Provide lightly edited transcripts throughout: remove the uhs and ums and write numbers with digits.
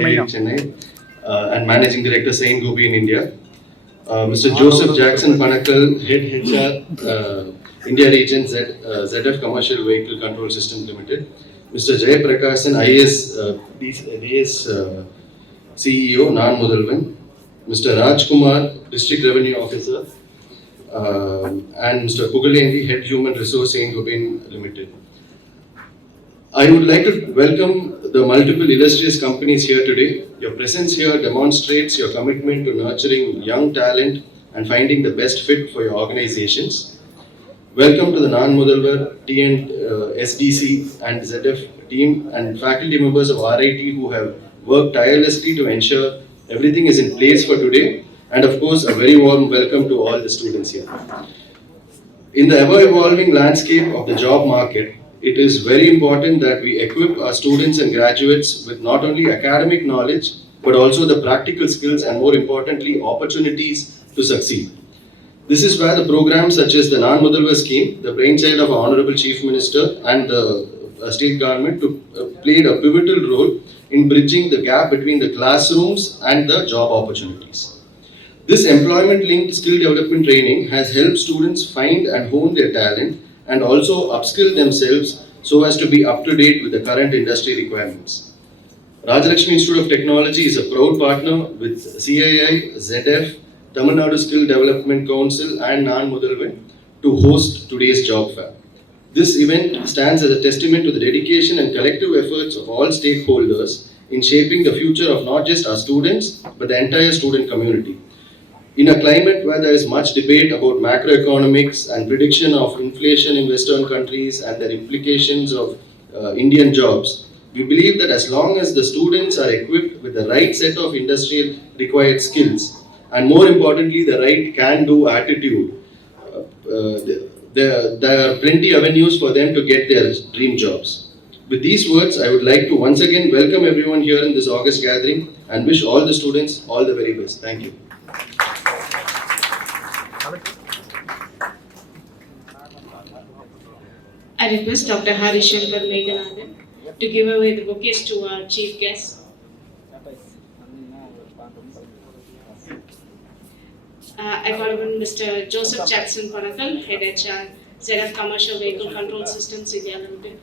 Chennai, and Managing Director Saint Gopi in India. Mr. Joseph Jackson Panakal, Head HR, India Region ZF Commercial Vehicle Control System Limited. Mr. Jay Prakasan, IAS CEO, Naan Mudhalvan. Mr. Rajkumar, District Revenue Officer, and Mr. Pugalendi, Head Human Resource Saint Gopi Limited. I would like to welcome the multiple illustrious companies here today. Your presence here demonstrates your commitment to nurturing young talent and finding the best fit for your organizations. Welcome to the Naan Mudhalvan SDC and ZF team and faculty members of RIT who have worked tirelessly to ensure everything is in place for today. And of course, a very warm welcome to all the students here. In the ever-evolving landscape of the job market, it is very important that we equip our students and graduates with not only academic knowledge, but also the practical skills and more importantly, opportunities to succeed. This is where the programs such as the Naan Mudhalvan scheme, the brainchild of our Honorable Chief Minister and the state government played a pivotal role in bridging the gap between the classrooms and the job opportunities. This employment-linked skill development training has helped students find and hone their talent and also upskill themselves so as to be up to date with the current industry requirements. Rajalakshmi Institute of Technology is a proud partner with CII, ZF, Tamil Nadu Skill Development Council and Naan Mudhalvan to host today's job fair. This event stands as a testament to the dedication and collective efforts of all stakeholders in shaping the future of not just our students, but the entire student community. In a climate where there is much debate about macroeconomics and prediction of inflation in Western countries and their implications of Indian jobs, we believe that as long as the students are equipped with the right set of industrial required skills, and more importantly, the right can-do attitude, there are plenty of avenues for them to get their dream jobs. With these words, I would like to once again welcome everyone here in this August gathering and wish all the students all the very best. Thank you. I request Dr. Harishankar Meghanathan to give away the bouquets to our chief guest. I call upon Mr. Joseph Jackson Panakal, Head HR, ZF Commercial Vehicle Control Systems India Limited.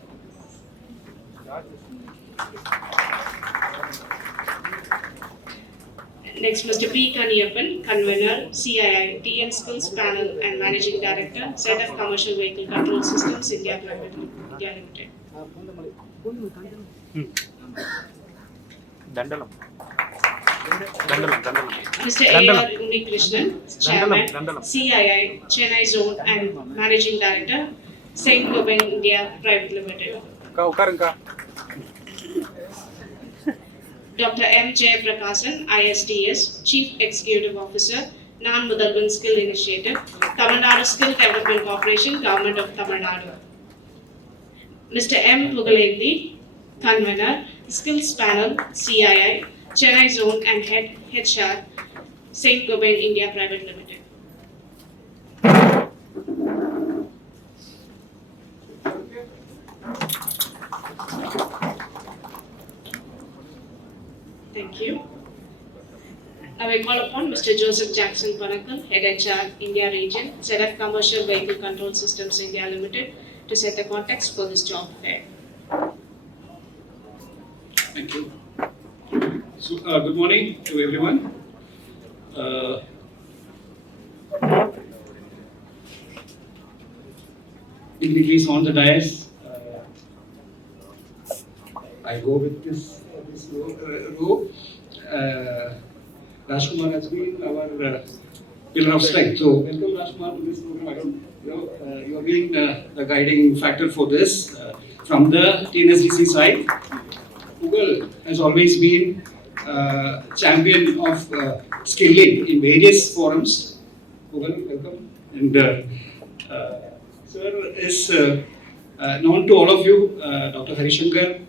Next, Mr. P. Kaniyappan, Convener, CII, TN Skills Panel and Managing Director, ZF Commercial Vehicle Control Systems India Limited. Mr. A.R. Unikrishnan, Chairman, CII, Chennai Zone and Managing Director, Saint Gobain India Private Limited. Dr. M. Jay Prakasan, ISDS, Chief Executive Officer, Naan Mudhalvan Skill Initiative, Tamil Nadu Skill Development Corporation, Government of Tamil Nadu. Mr. M. Pugalendi, Convener, Skills Panel, CII, Chennai Zone and Head HR, Saint Gobain India Private Limited. Thank you. Now I call upon Mr. Joseph Jackson Panakal, Head HR, India Region, ZF Commercial Vehicle Control Systems India Limited, to set the context for this job fair. Thank you. So, good morning to everyone. Dignitaries on the dais. I go with this row. Rajkumar has been our pillar of strength. So, welcome Rajkumar to this program. I don't know, you are being the guiding factor for this. From the TNSDC side, Google has always been champion of skilling in various forums. Google, welcome. And sir is known to all of you, Dr. Harishankar.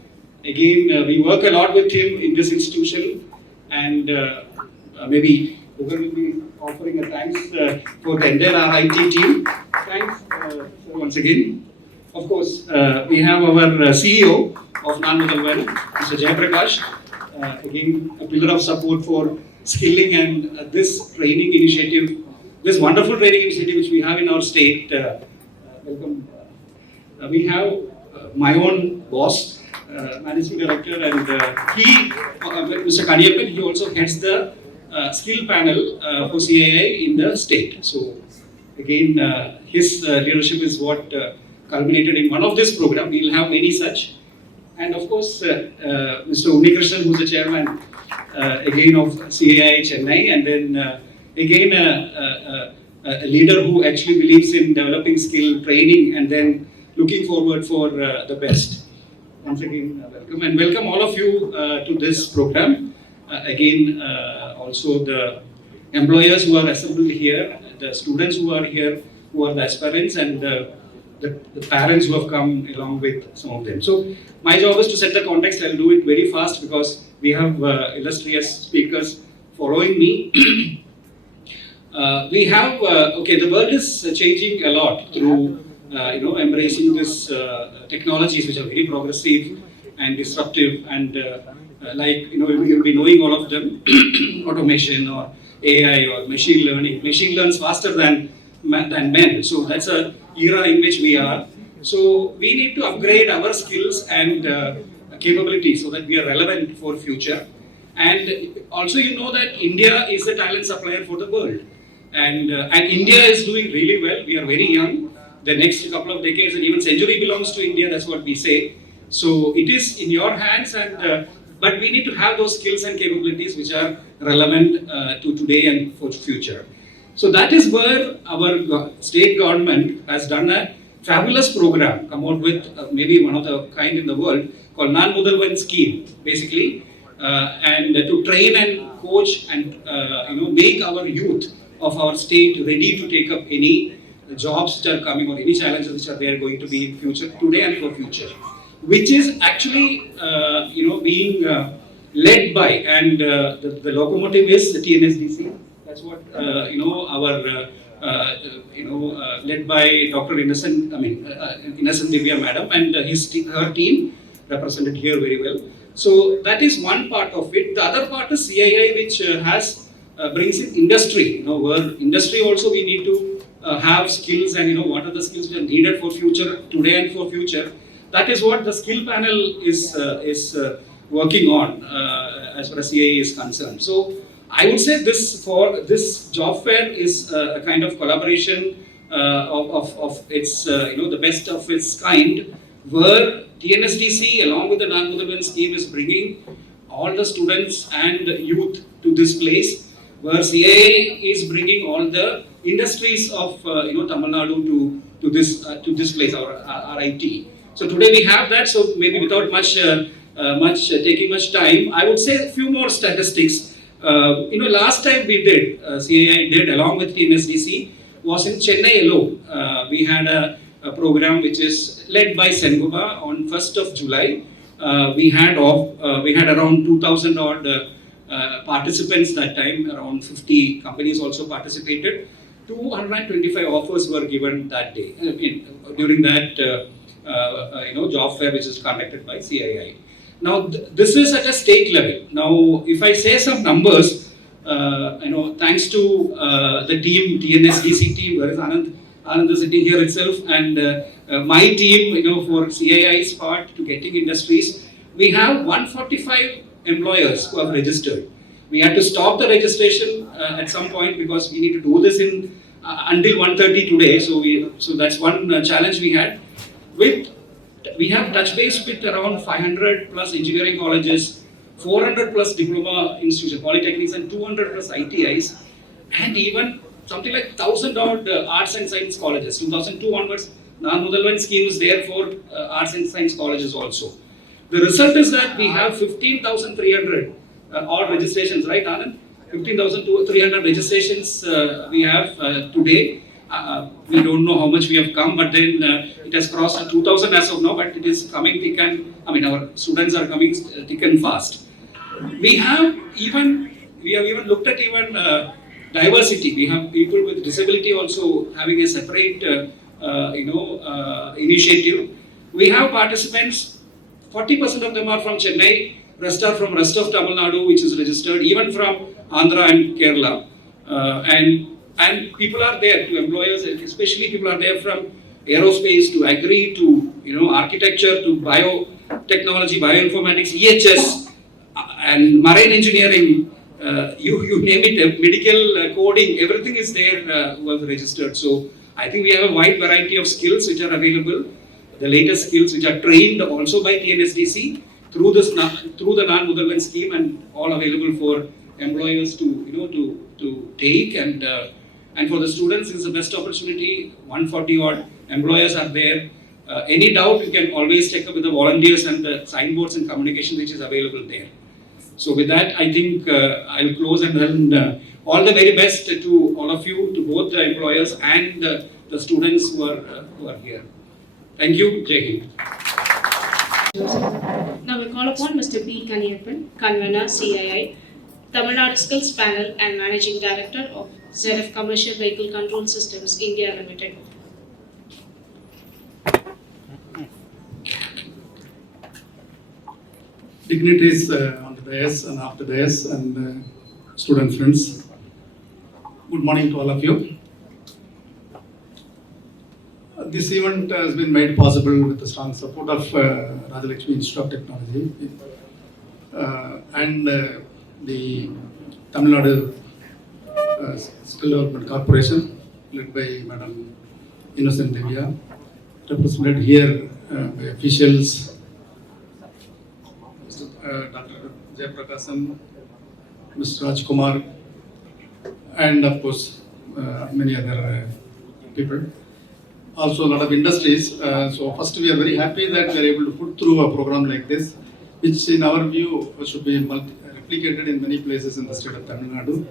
Again, we work a lot with him in this institution, and maybe Google will be offering a thanks for the entire RIT team. Thanks, sir, once again. Of course, we have our CEO of Naan Mudhalvan, Mr. Jay Prakash. again, a pillar of support for skilling and this training initiative, this wonderful training initiative which we have in our state. Welcome. We have my own boss, managing director, and Mr. Kaniyappan, he also heads the skill panel for CII in the state. So again, his leadership is what culminated in one of this program. We will have many such. And of course, Mr. Unikrishnan, who is the chairman again of CII Chennai, and then again a leader who actually believes in developing skill training and then looking forward for the best. Once again, welcome, and welcome all of you to this program. Again, also the employers who are assembled here, the students who are here, who are the aspirants, and the parents who have come along with some of them. So my job is to set the context. I'll do it very fast because we have illustrious speakers following me. We have, the world is changing a lot through, embracing this technologies which are very progressive and disruptive, and you'll be knowing all of them, automation or AI or machine learning. Machine learns faster than men. So that's a era in which we are. So we need to upgrade our skills and capabilities so that we are relevant for future. And also, you know that India is the talent supplier for the world. And India is doing really well. We are very young. The next couple of decades and even century belongs to India. That's what we say. So it is in your hands, and but we need to have those skills and capabilities which are relevant to today and for future. So that is where our state government has done a fabulous program, come out with maybe one of the kind in the world, called Naan Mudhalvan scheme, basically, and to train and coach and make our youth of our state ready to take up any jobs which are coming or any challenges which are there going to be in future, today and for future, which is actually being led by, and the locomotive is the TNSDC. That's what led by Dr. Innocent Divya Madam and her team represented here very well. So that is one part of it. The other part is CII, which has brings in industry. Where industry also we need to have skills, and what are the skills which are needed for future, today and for future. That is what the skill panel is working on as far as CII is concerned. So I would say this job fair is a kind of collaboration of its the best of its kind, where TNSDC along with the Naan Mudhalvan scheme is bringing all the students and youth to this place, where CII is bringing all the industries of Tamil Nadu to this place, our RIT. So today we have that. So maybe without taking much time, I would say a few more statistics. Last time we did, CII did along with TNSDC, was in Chennai alone. We had a program which is led by Senguba on 1st of July. We had around 2,000 odd participants that time. Around 50 companies also participated. 225 offers were given that day during that job fair which is conducted by CII. Now, this is at a state level. Now, if I say some numbers, thanks to the team, TNSDC team, where is Anand? Anand is sitting here itself, and my team, for CII's part to getting industries, we have 145 employers who have registered. We had to stop the registration at some point because we need to do this in until 1:30 today. So that's one challenge we had. We have touch base with around 500 plus engineering colleges, 400 plus diploma institutions, polytechnics, and 200 plus ITIs, and even something like 1,000 odd arts and science colleges. 2002 onwards, Naan Mudhalvan scheme is there for arts and science colleges also. The result is that we have 15,300 odd registrations, right, Anand? 15,300 registrations we have today. We don't know how much we have come, but then it has crossed 2,000 as of now, but it is coming thick and, our students are coming thick and fast. We have even looked at even diversity. We have people with disability also having a separate, initiative. We have participants, 40% of them are from Chennai, rest are from rest of Tamil Nadu, which is registered, even from Andhra and Kerala. And people are there to employers, especially people are there from aerospace to agri to architecture to biotechnology, bioinformatics, EHS, and marine engineering. You name it, medical coding, everything is there was registered. So I think we have a wide variety of skills which are available. The latest skills which are trained also by TNSDC through the Naan Mudhalvan scheme, and all available for employers to take, and for the students it's the best opportunity. 140 odd employers are there. Any doubt you can always check up with the volunteers and the signboards and communication which is available there. So with that, I think I'll close, and then all the very best to all of you, to both the employers and the students who are here. Thank you. Jai Hind. Now we call upon Mr. B. Kaniyappan, Convener, CII, Tamil Nadu Skills Panel and Managing Director of ZF Commercial Vehicle Control Systems India Limited. Dignitaries on the dais and after dais, and student friends, good morning to all of you. This event has been made possible with the strong support of Rajalakshmi Institute of Technology and the Tamil Nadu Skill Development Corporation, led by Madam Innocent Divya, represented here by officials, Dr. Jayaprakasam, Mr. Rajkumar, and of course many other people. Also a lot of industries. So first, we are very happy that we are able to put through a program like this, which in our view should be replicated in many places in the state of Tamil Nadu.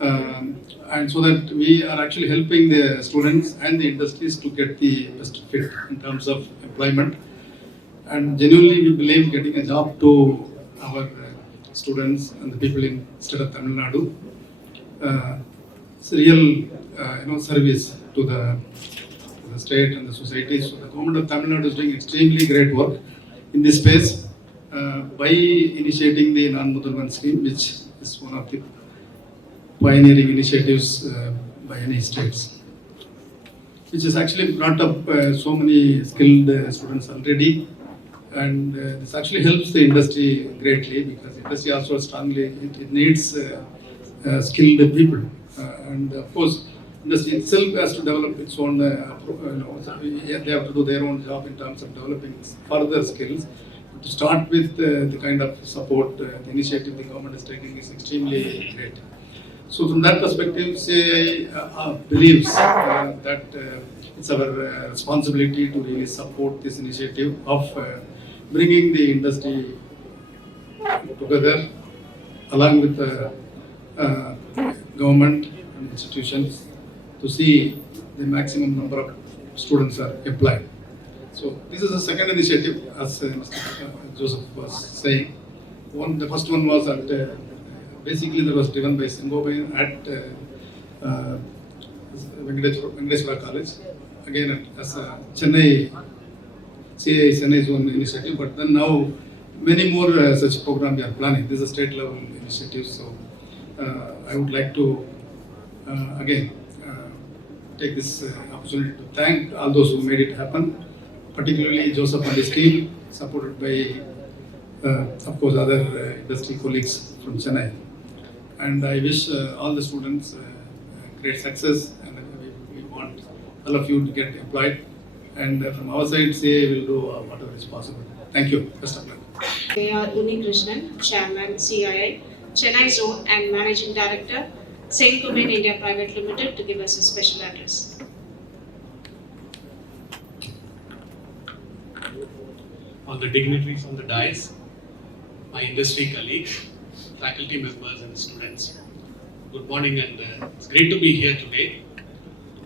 And so that we are actually helping the students and the industries to get the best fit in terms of employment. And genuinely we believe getting a job to our students and the people in the state of Tamil Nadu, it's a real service to the state and the society. So the government of Tamil Nadu is doing extremely great work in this space by initiating the Naan Mudhalvan scheme, which is one of the pioneering initiatives by any states, which has actually brought up so many skilled students already. And this actually helps the industry greatly, because industry also strongly it needs skilled people, and of course industry itself has to develop its own they have to do their own job in terms of developing further skills. But to start with the kind of support, the initiative the government is taking is extremely great. So from that perspective, CII believes that it's our responsibility to really support this initiative of bringing the industry together along with the government and institutions to see the maximum number of students are applied. So this is the second initiative, as Mr. Joseph was saying. The first one was at basically that was driven by Sengobai at Venkateshwara College, again as a Chennai CII Chennai Zone initiative, but then now many more such programs we are planning. This is a state level initiative, so I would like to again take this opportunity to thank all those who made it happen, particularly Joseph and his team, supported by of course other industry colleagues from Chennai. And I wish all the students great success, and we want all of you to get employed. And from our side, CA will do whatever is possible. Thank you. Best of luck. They are Uni Krishnan, Chairman, CII, Chennai Zone and Managing Director, Saint Gobain India Private Limited, to give us a special address. All the dignitaries on the dais, my industry colleagues, faculty members and students. Good morning, and it's great to be here today.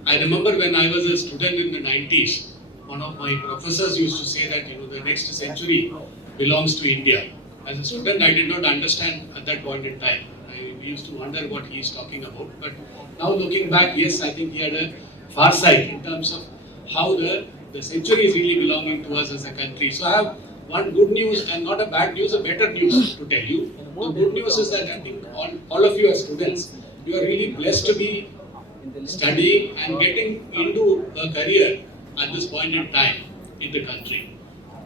I remember when I was a student in the 90s, one of my professors used to say that the next century belongs to India. As a student, I did not understand at that point in time. We used to wonder what he is talking about. But now looking back, yes, I think he had a farsight in terms of how the century is really belonging to us as a country. So I have one good news and not a bad news, a better news to tell you. The good news is that I think all of you as students, you are really blessed to be studying and getting into a career at this point in time in the country.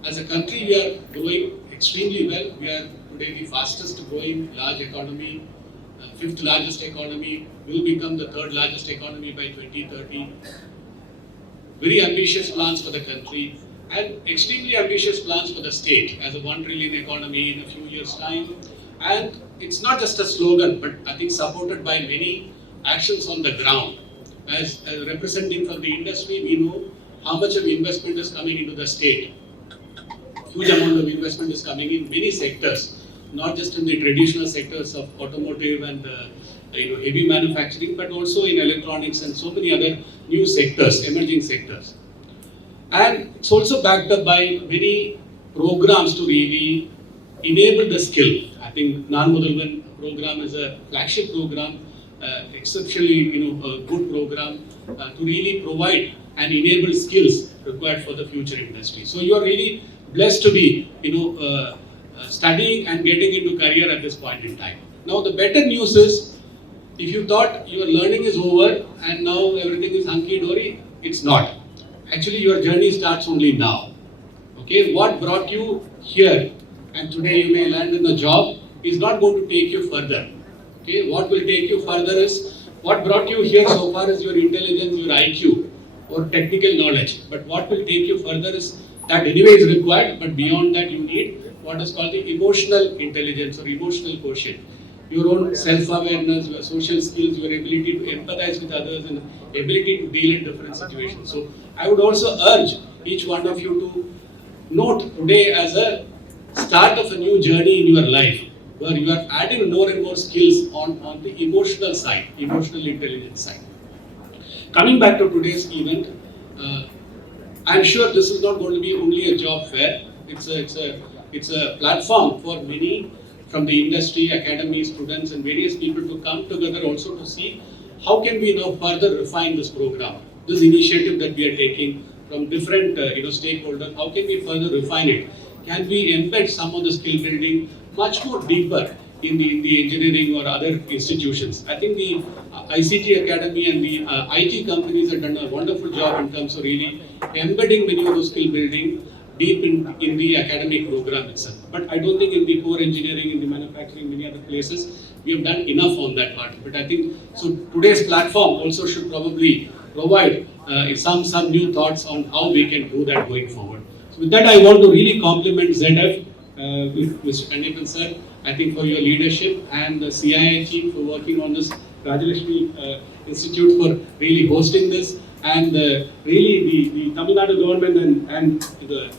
As a country, we are growing extremely well. We are today the fastest growing large economy, fifth largest economy, will become the third largest economy by 2030. Very ambitious plans for the country and extremely ambitious plans for the state as a 1 trillion economy in a few years' time. And it's not just a slogan, but I think supported by many actions on the ground. As representing from the industry, we know how much of investment is coming into the state. Huge amount of investment is coming in many sectors, not just in the traditional sectors of automotive and heavy manufacturing, but also in electronics and so many other new sectors, emerging sectors. And it's also backed up by many programs to really enable the skill. I think Naan Mudhalvan program is a flagship program, exceptionally a good program to really provide and enable skills required for the future industry. So you are really blessed to be studying and getting into career at this point in time. Now the better news is, if you thought your learning is over and now everything is hunky-dory, it's not. Actually, your journey starts only now. Okay, what brought you here and today you may land in a job is not going to take you further. Okay, what will take you further is what brought you here so far is your intelligence, your IQ or technical knowledge. But what will take you further is that anyway is required, but beyond that you need what is called the emotional intelligence or emotional quotient. Your own self-awareness, your social skills, your ability to empathize with others and ability to deal in different situations. So I would also urge each one of you to note today as a start of a new journey in your life, where you are adding more and more skills on the emotional side, emotional intelligence side. Coming back to today's event, I'm sure this is not going to be only a job fair. It's a platform for many from the industry, academy, students and various people to come together also to see how can we now further refine this program, this initiative that we are taking from different stakeholders, how can we further refine it? Can we embed some of the skill building much more deeper in the engineering or other institutions? I think the ICT Academy and the IT companies have done a wonderful job in terms of really embedding many of those skill building deep in the academic program itself. But I don't think in the core engineering, in the manufacturing, many other places, we have done enough on that part. But I think, so today's platform also should probably provide some new thoughts on how we can do that going forward. So with that, I want to really compliment ZF, with Mr. Kandipan sir, I think for your leadership and the CII team for working on this, Rajalakshmi Institute for really hosting this, and really the Tamil Nadu government and the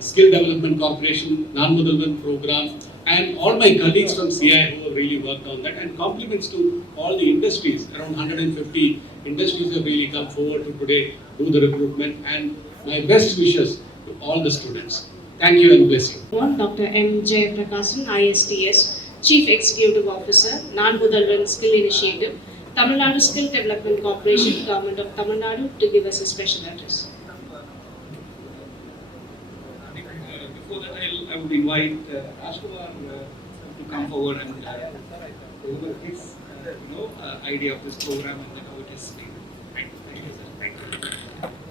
Skill Development Corporation, Naan Mudhalvan program, and all my colleagues from CI who have really worked on that, and compliments to all the industries. Around 150 industries have really come forward to today do the recruitment, and my best wishes to all the students. Thank you and bless you. Dr. M. Prakasan, ISTS, Chief Executive Officer, Naan Mudhalvan Skill Initiative, Tamil Nadu Skill Development Corporation, Government of Tamil Nadu, to give us a special address. Before that, I would invite Rajkumar to come forward and deliver his idea of this program and how it is being. Thank you, sir. Thank you.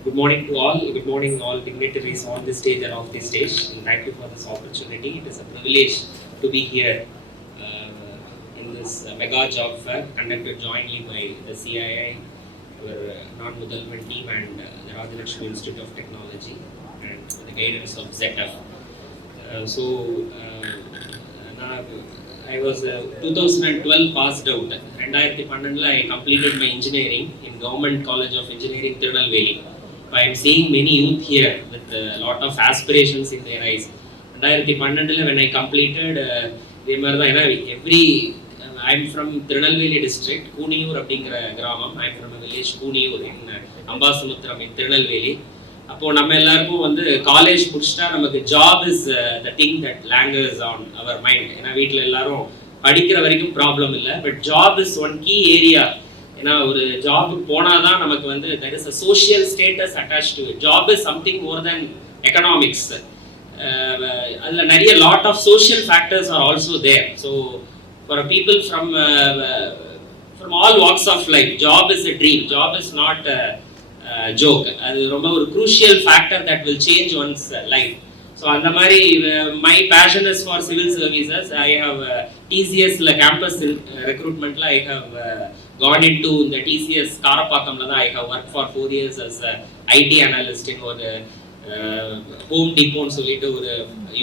Good morning to all. Good morning, all dignitaries on this stage and off this stage. And thank you for this opportunity. It is a privilege to be here in this mega job fair conducted jointly by the CII, our Naan Mudhalvan team, and the Rajalakshmi Institute of Technology, and with the guidance of ZF. I was 2012 passed out. 2012 I completed my engineering in Government College of Engineering, Tirunelveli. I am seeing many youth here with a lot of aspirations in their eyes. 2012 when I completed, I am from Tirunelveli district, Kuniyur அப்படிங்கிற கிராமம். I am from a village Kuniyur in Ambasamutram in Tirunelveli. அப்போ நம்ம எல்லாருக்கும் வந்து college முடிச்சிட்டா நமக்கு job is the thing that lingers on our mind. ஏன்னா வீட்டில் எல்லாரும் படிக்கிற வரைக்கும் ப்ராப்ளம் இல்லை, but job is one key area. ஏன்னா ஒரு ஜாபுக்கு போனால் தான் நமக்கு வந்து that is a social status attach to it. Job is something more than economics. அதில் நிறைய lot of social factors are also there. So for people from all walks of life, job is a dream, job is not a joke. அது ரொம்ப ஒரு crucial factor that will change one's life. So அந்த மாதிரி my passion is for civil services. I have TCS campus recruitmentல I have gone into the TCS காரப்பாக்கம்ல தான் I have worked for 4 years as a IT analyst in ஒரு Home Depot னு சொல்லிட்டு ஒரு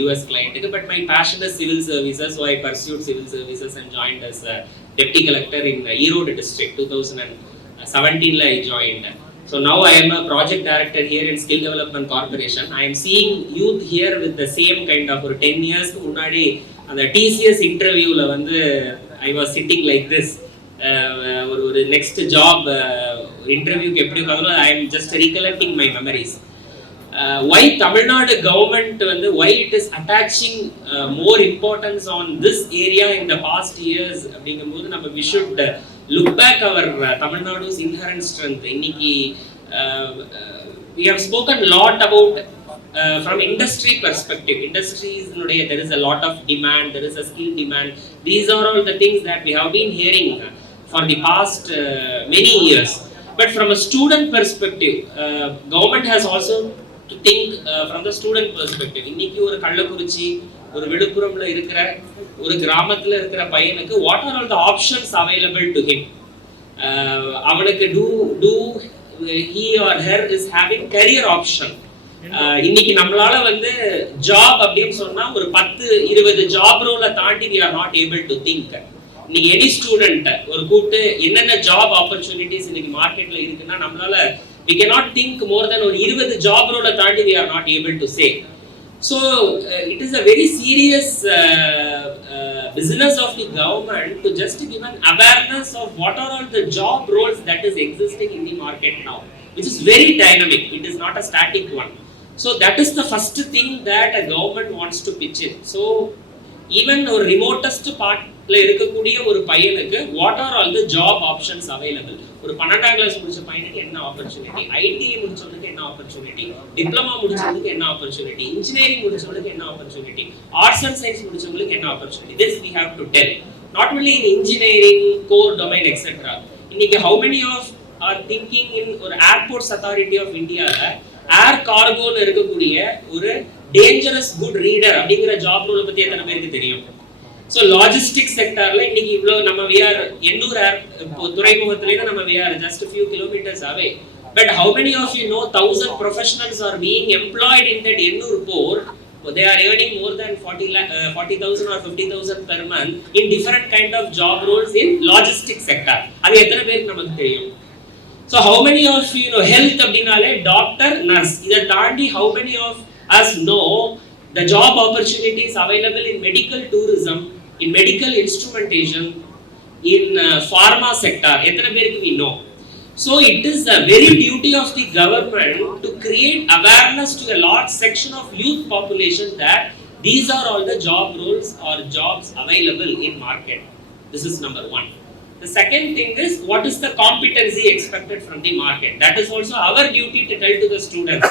US clientக்கு. But my passion is civil services, so I pursued civil services and joined as a deputy collector in Erode district. 2017 I joined. So now I am a project director here in Skill Development Corporation. I am seeing youth here with the same kind of ஒரு 10 years முன்னாடி அந்த TCS இன்டர்வியூல வந்து I was sitting like this. ஒரு next job இன்டர்வியூக்கு எப்படி உட்கார்ந்தோ I am just recollecting my memories. Why Tamil Nadu government வந்து why it is attaching more importance on this area in the past years அப்படிங்கும்போது நம்ம we should look back our Tamil Nadu's inherent strength. இன்னைக்கு we have spoken a lot about from industry perspective. Industries there is a lot of demand, there is a skill demand. These are all the things that we have been hearing for the past many years. But from a student perspective, government has also to think from the student perspective. இன்னைக்கு ஒரு கள்ளக்குறிச்சி ஒரு விழுப்புரம்ல இருக்கிற ஒரு கிராமத்துல இருக்கிற பையனுக்கு what are all the options available to him? அவனுக்கு do he or her is having career option. இன்னைக்கு நம்மளால வந்து job அப்படின்னு சொன்னா ஒரு 10-20 job ரோல தாண்டி we are not able to think. இன்னைக்கு any student ஒரு கூப்பிட்டு என்னென்ன job opportunities இன்னைக்கு மார்க்கெட்ல இருக்குன்னா நம்மளால we cannot think more than ஒரு 20 job ரோல தாண்டி we are not able to say. So it is a very serious business of the government to just give an awareness of what are all the job roles that is existing in the market now, which is very dynamic. It is not a static one. So that is the first thing that a government wants to pitch in. So even ஒரு remotest partல இருக்கக்கூடிய ஒரு பையனுக்கு what are all the job options available? ஒரு 12ஆம் கிளாஸ் முடிச்ச பையனுக்கு என்ன ஆப்பர்ச்சுனிட்டி, ஐடிஐ முடிச்சவனுக்கு என்ன ஆப்பர்ச்சுனிட்டி, டிப்ளமா முடிச்சவனுக்கு என்ன ஆப்பர்ச்சுனிட்டி, இன்ஜினியரிங் முடிச்சவனுக்கு என்ன ஆப்பர்ச்சுனிட்டி, ஆர்ட்ஸ் அண்ட் சயின்ஸ் முடிச்சவங்களுக்கு என்ன opportunity. This we have to tell. Not only in engineering, core domain, etc. இன்னைக்கு how many of are thinking in ஒரு airports authority of India ஏர் கார்கோல இருக்கக்கூடிய ஒரு டேஞ்சரஸ் குட் ரீடர் அப்படிங்கிற ஜாப் ரோலை பத்தி எத்தனை பேருக்கு தெரியும்? ஸோ லாஜிஸ்டிக் செக்டர்ல இன்னைக்கு இவ்வளோ நம்ம விஆர் எண்ணூர் துறைமுகத்திலேருந்து நம்ம we are just few kilometres away. But how many of you know 1000 professionals are being employed in that Ennore port? They are earning more than 40,000 or 50,000 per month in different kind of job roles in logistics sector. அது எத்தனை பேருக்கு நமக்கு தெரியும்? So how many of you know health அப்படினாலே doctor, nurse. இதை தாண்டி how many of us know the job opportunities available in medical tourism, in medical instrumentation, in pharma sector? எத்தனை பேருக்கு we know? So it is a very duty of the government to create awareness to a large section of youth population that these are all the job roles or jobs available in market. This is number one. The second thing is what is the competency expected from the market? That is also our duty to tell to the students.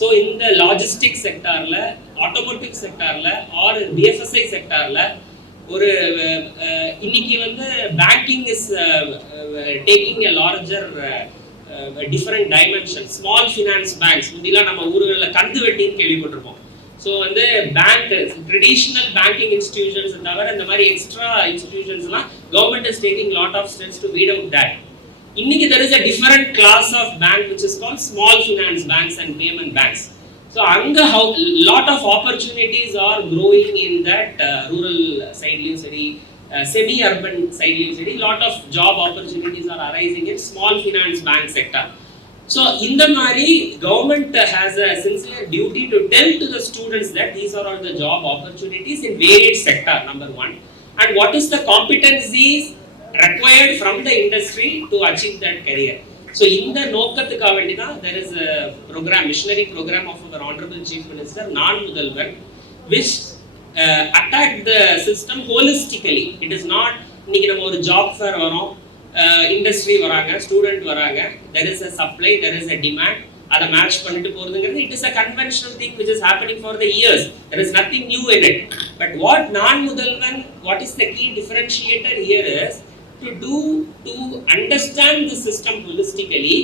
So in the logistics sector la, automotive sector la or BFSI sector la ஒரு இன்னைக்கு வந்து banking is taking a larger different dimension. Small finance banks முந்திலாம் நம்ம ஊர்களில் கந்து வெட்டின்னு கேள்விப்பட்டிருப்போம். ஸோ வந்து பேங்க் ட்ரெடிஷ்னல் பேங்கிங் இன்ஸ்டிடியூஷன்ஸ் தவிர இந்த மாதிரி எக்ஸ்ட்ரா இன்ஸ்டிடியூஷன்ஸ்லாம் government is taking lot of steps to weed out that. இன்னைக்கு there is a different class of bank which is called small finance banks and payment banks. So அங்க how lot of opportunities are growing in that rural sideலையும் சரி semi urban sideலையும் சரி lot of job opportunities are arising in small finance bank sector. So in the mari government has a sincere duty to tell to the students that these are all the job opportunities in varied sector, number one, and what is the competencies required from the industry to achieve that career. So in the nokkathukka vendina there is a program, missionary program of our honorable chief minister Naan Mudhalvan, which attacked the system holistically. It is not இன்னைக்கு நம்ம ஒரு job fair வரோம், industry வராங்க, student வராங்க, there is a supply, there is a demand, அதை மேட்ச் பண்ணிட்டு போறதுங்கிறது it is a conventional thing which is happening for the years. There is nothing new in it. But what Naan Mudhalvan, what is the key differentiator here is to understand the system holistically,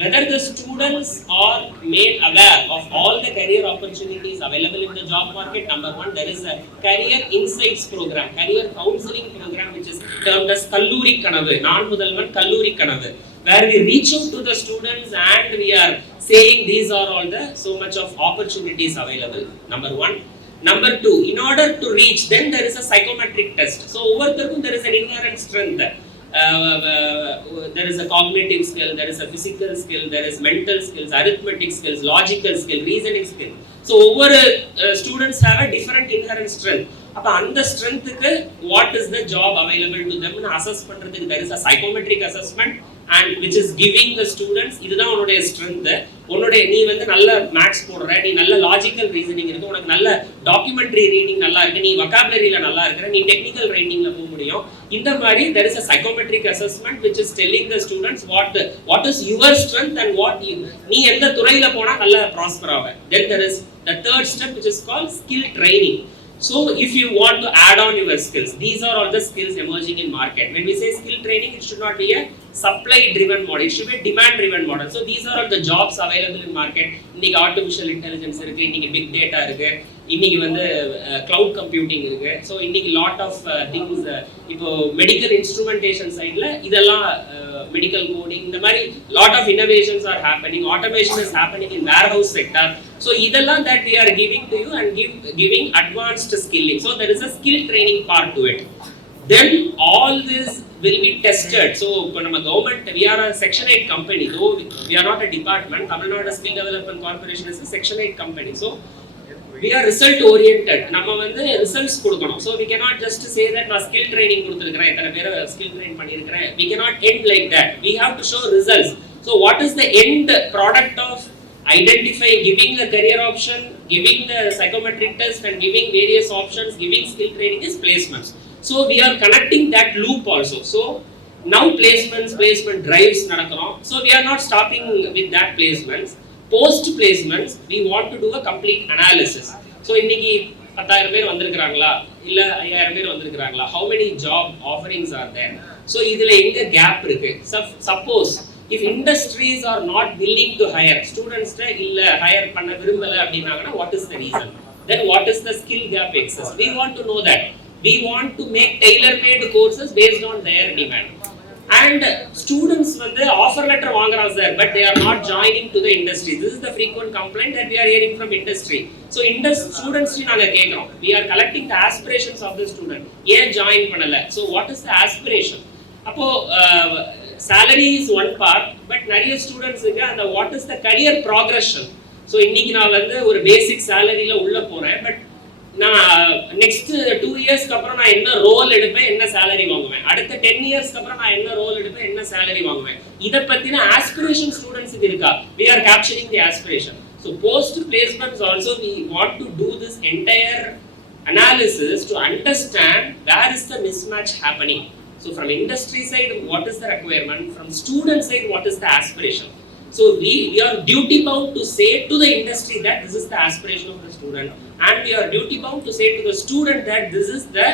whether the students are made aware of all the career opportunities available in the job market. Number one, there is a career insights program, career counseling program, which is termed as Kalluri Kanavu, Naan Mudhalvan Kalluri Kanavu, where we reach out to the students and we are saying these are all the so much of opportunities available. Number one. Number two, in order to reach, then there is a psychometric test. So over there is an inherent strength. There is a cognitive skill, there is a physical skill, there is mental skills, arithmetic skills, logical skill, reasoning skill. So over students have a different inherent strength. அப்ப அந்த ஸ்ட்ரென்த்துக்கு what is the job available to them னு அசஸ் பண்றதுக்கு there is a psychometric assessment and which is giving the students இதுதான் உன்னுடைய ஸ்ட்ரென்த், உன்னுடைய நீ வந்து நல்ல மேத்ஸ் போடுற, நீ நல்ல லாஜிக்கல் ரீசனிங் இருக்கு, உனக்கு நல்ல டாக்குமெண்ட்ரி ரீடிங் நல்லா இருக்கு, நீ வொகாபுலரியில நல்லா இருக்கிற, நீ டெக்னிக்கல் ரைட்டிங்ல போக முடியும். இந்த மாதிரி there is a psychometric assessment which is telling the students what is your strength and what நீ எந்த துறையில போனா நல்ல ப்ராஸ்பர் ஆவ. Then there is the third step which is called skill training. So if you want to add on your skills, these are all the skills emerging in market. When we say skill training, it should not be a supply driven model, it should be a demand driven model. So these are all the jobs available in market. இன்னைக்கு artificial intelligence இருக்கு, இன்னைக்கு big data இருக்கு, இன்னைக்கு வந்து cloud computing இருக்கு. So இன்னைக்கு lot of things, இப்போ medical instrumentation sideல இதெல்லாம் medical coding, இந்த மாதிரி lot of innovations are happening, automation is happening in warehouse sector. So இதெல்லாம் that we are giving to you and giving advanced skilling. So there is a skill training part to it. Then all this will be tested. So இப்போ நம்ம government, we are a section 8 company, though we are not a department. Tamil Nadu Skill Development Corporation is a section 8 company. So we are result oriented. நம்ம வந்து results கொடுக்கணும். So we cannot just say that நான் skill training கொடுத்திருக்கிறேன், இத்தனை பேரை skill train பண்ணியிருக்கிறேன். We cannot end like that. We have to show results. So what is the end product of identifying, giving the career option, giving the psychometric test and giving various options, giving skill training is placements. So we are connecting that loop also. So now placement drives நடக்கிறோம். So we are not stopping with that placements. Post placements we want to do a complete analysis. So இன்னைக்கு 10,000 பேர் வந்திருக்காங்களா இல்ல 5,000 பேர் வந்திருக்காங்களா, how many job offerings are there? So இதுல எங்க gap இருக்கு? Suppose if industries are not willing to hire students, இல்ல hire பண்ண விரும்பல அப்படினாங்கன்னா what is the reason? Then what is the skill gap exists? We want to know that. We want to make tailor-made courses based on their demand. And students வந்து offer letter வாங்குறாங்க sir, but they are not joining to the industry. This is the frequent complaint that we are hearing from industry. So students நாங்க கேக்குறோம், we are collecting the aspirations of the student. ஏன் join பண்ணல? So what is the aspiration? அப்போ salary is one part, but நிறைய ஸ்டூடண்ட்ஸ்க்கு அந்த what is the career progression? So இன்னைக்கு நான் வந்து ஒரு basic salaryல உள்ள போறேன், but நான் நெக்ஸ்ட் 2 இயர்ஸ்க்கு அப்புறம் நான் என்ன ரோல் எடுப்பேன், என்ன salary வாங்குவேன், அடுத்த 10 இயர்ஸ்க்கு அப்புறம் நான் என்ன ரோல் எடுப்பேன், என்ன salary வாங்குவேன், இத பத்தின aspiration ஸ்டூடண்ட்ஸ்க்கு இருக்கா? We are capturing the aspiration. So post placements also we want to do this entire analysis to understand where is the mismatch happening. So from industry side what is the requirement, from student side what is the aspiration. So we are duty bound to say to the industry that this is the aspiration of the student, and we are duty bound to say to the student that this is the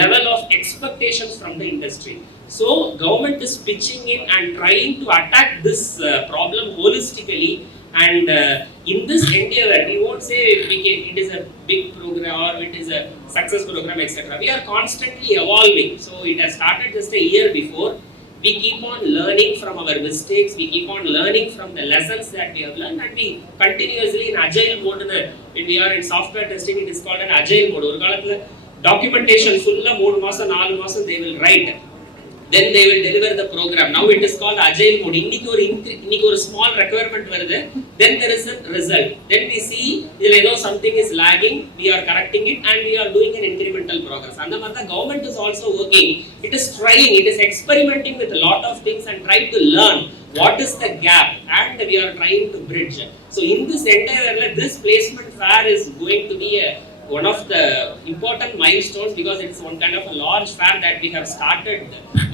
level of expectations from the industry. So government is pitching in and trying to attack this problem holistically, and in this endeavor we won't say it is a big program or it is a success program, etc. We are constantly evolving. So it has started just a year before. We keep on learning from our mistakes, we keep on learning from the lessons that we have learned, and we continuously in agile mode. When we are in software testing, it is called an agile mode. ஒரு காலத்துல documentation full 3 மாசம் 4 மாசம் they will write, then they will deliver the program. Now it is called agile mode. இன்னைக்கு ஒரு small requirement வருது, then there is a result, then we see இதுல ஏதோ something is lagging, we are correcting it and we are doing an incremental progress. அந்த மாதிரி தான் government is also working. It is trying, it is experimenting with a lot of things and trying to learn what is the gap, and we are trying to bridge. So in this endeavor, this placement fair is going to be a one of the important milestones because it's one kind of a large fair that we have started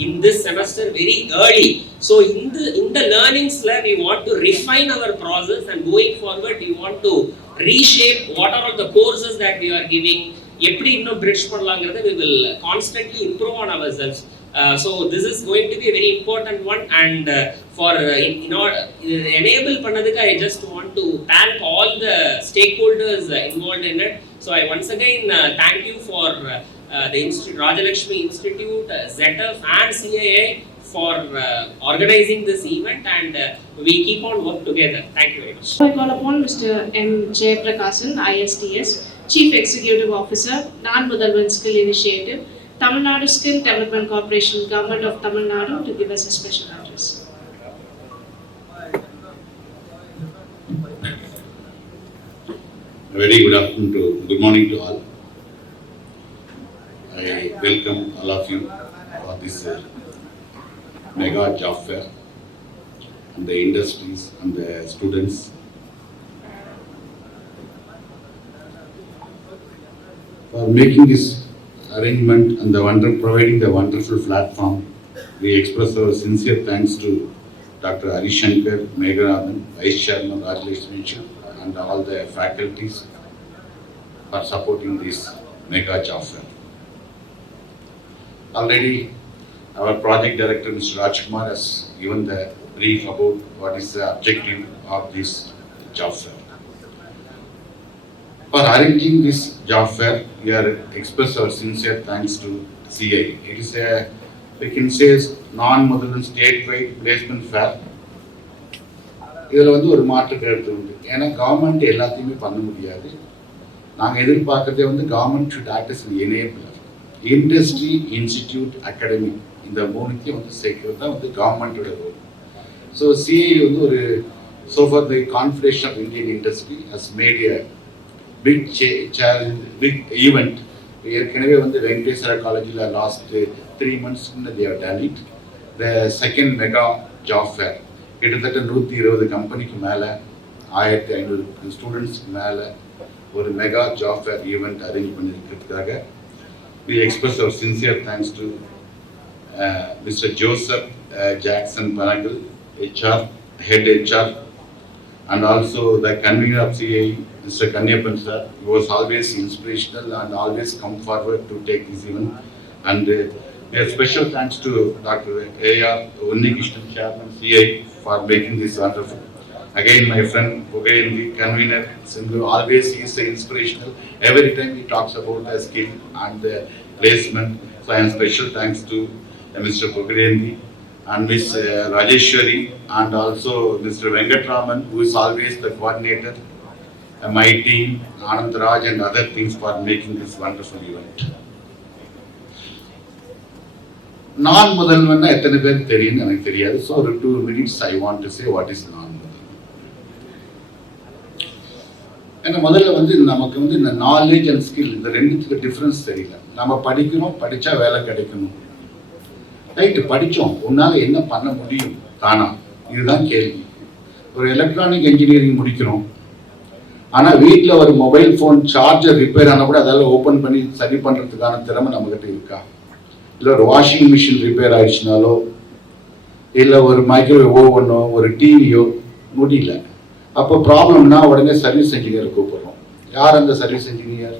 in this semester very early. So in the learnings we want to refine our process, and going forward we want to reshape what are all the courses that we are giving, எப்படி இன்னும் bridge பண்ணலாம்ங்கறத we will constantly improve on ourselves. So this is going to be a very important one, and for in order enable பண்ணதுக்கு I just want to thank all the stakeholders involved in it. So I once again thank you for the Rajalakshmi Institute, ZF and CAA for organizing this event, and we keep on work together. Thank you very much. I call upon Mr. M. Jayaprakasan, ISTS, Chief Executive Officer, Naan Mudhalvan Skill Initiative, Tamil Nadu Skill Development Corporation, Government of Tamil Nadu, to give us a special address. A very good afternoon good morning to all. I welcome all of you for this mega job fair, and the industries and the students. For making this arrangement and providing the wonderful platform, we express our sincere thanks to Dr. Harishankar Meghanathan, Vice Chairman Rajalakshmi, and all the faculties for supporting this mega job fair. Already our project director Mr. Rajkumar has given the brief about what is the objective of this job fair. For arranging this job fair, we are express our sincere thanks to CI. It is a, we can say, Naan Mudhalvan statewide placement fair. இதில் வந்து ஒரு மாற்று கருத்து உண்டு. ஏன்னா கவர்மெண்ட் எல்லாத்தையுமே பண்ண முடியாது. நாங்கள் எதிர்பார்க்கறதே வந்து government should act as an enabler. Industry, institute, academy இந்த மூணுத்தையும் வந்து சேர்க்கிறது தான் வந்து கவர்மெண்டோட ரோல். ஸோ சிஐ வந்து ஒரு so far the Confederation of Indian Industry has made a big challenge, big event. ஏற்கனவே வந்து வெங்கடேஸ்வரா காலேஜில் லாஸ்ட் 3 months they have done it. The second mega job fair. கிட்டத்தட்ட 120 கம்பெனிக்கு மேலே 1500 ஸ்டூடெண்ட்ஸ்க்கு மேலே ஒரு mega job fair event arrange பண்ணியிருக்கிறதுக்காக we express our sincere thanks to Mr. Joseph Jackson Panagal, HR, head HR, and also the convener of CA, Mr. Kanyapan sir. He was always inspirational and always come forward to take this event. And a special thanks to Dr. A.R. Unnikrishnan, Chairman, CA, for making this wonderful. Again, my friend Pugayendi, convener, Sindhu, always he is inspirational. Every time he talks about the skill and the placement. So I am special thanks to Mr. Pugayendi and Ms. Rajeshwari, and also Mr. Venkatraman, who is always the coordinator, my team, Anand Raj and other things for making this wonderful event. Naan Mudhalvan எத்தனை பேருக்கு தெரியும்னு எனக்கு தெரியாது. So ஒரு 2 minutes I want to say what is Naan Mudhalvan. ஏன்னா முதல்ல வந்து நமக்கு வந்து இந்த நாலேஜ் அண்ட் ஸ்கில் இந்த ரெண்டுத்துக்கு டிஃப்ரென்ஸ் தெரியல. நம்ம படிக்கிறோம், படித்தா வேலை கிடைக்கணும். ரைட்டு, படித்தோம், உன்னால் என்ன பண்ண முடியும் தானா, இதுதான் கேள்வி. ஒரு எலக்ட்ரானிக் இன்ஜினியரிங் முடிக்கிறோம், ஆனால் வீட்டில் ஒரு மொபைல் ஃபோன் சார்ஜர் ரிப்பேர் ஆனால் கூட அதால் ஓப்பன் பண்ணி சரி பண்ணுறதுக்கான திறமை நம்மக்கிட்ட இருக்கா? இல்லை ஒரு வாஷிங் மிஷின் ரிப்பேர் ஆயிடுச்சுனாலோ, இல்லை ஒரு மைக்ரோவேவ் ஓவனோ, ஒரு டிவியோ முடியல. அப்போ ப்ராப்ளம்னா உடனே சர்வீஸ் இன்ஜினியரை கூப்பிடுறோம். யார் அந்த சர்வீஸ் இன்ஜினியர்?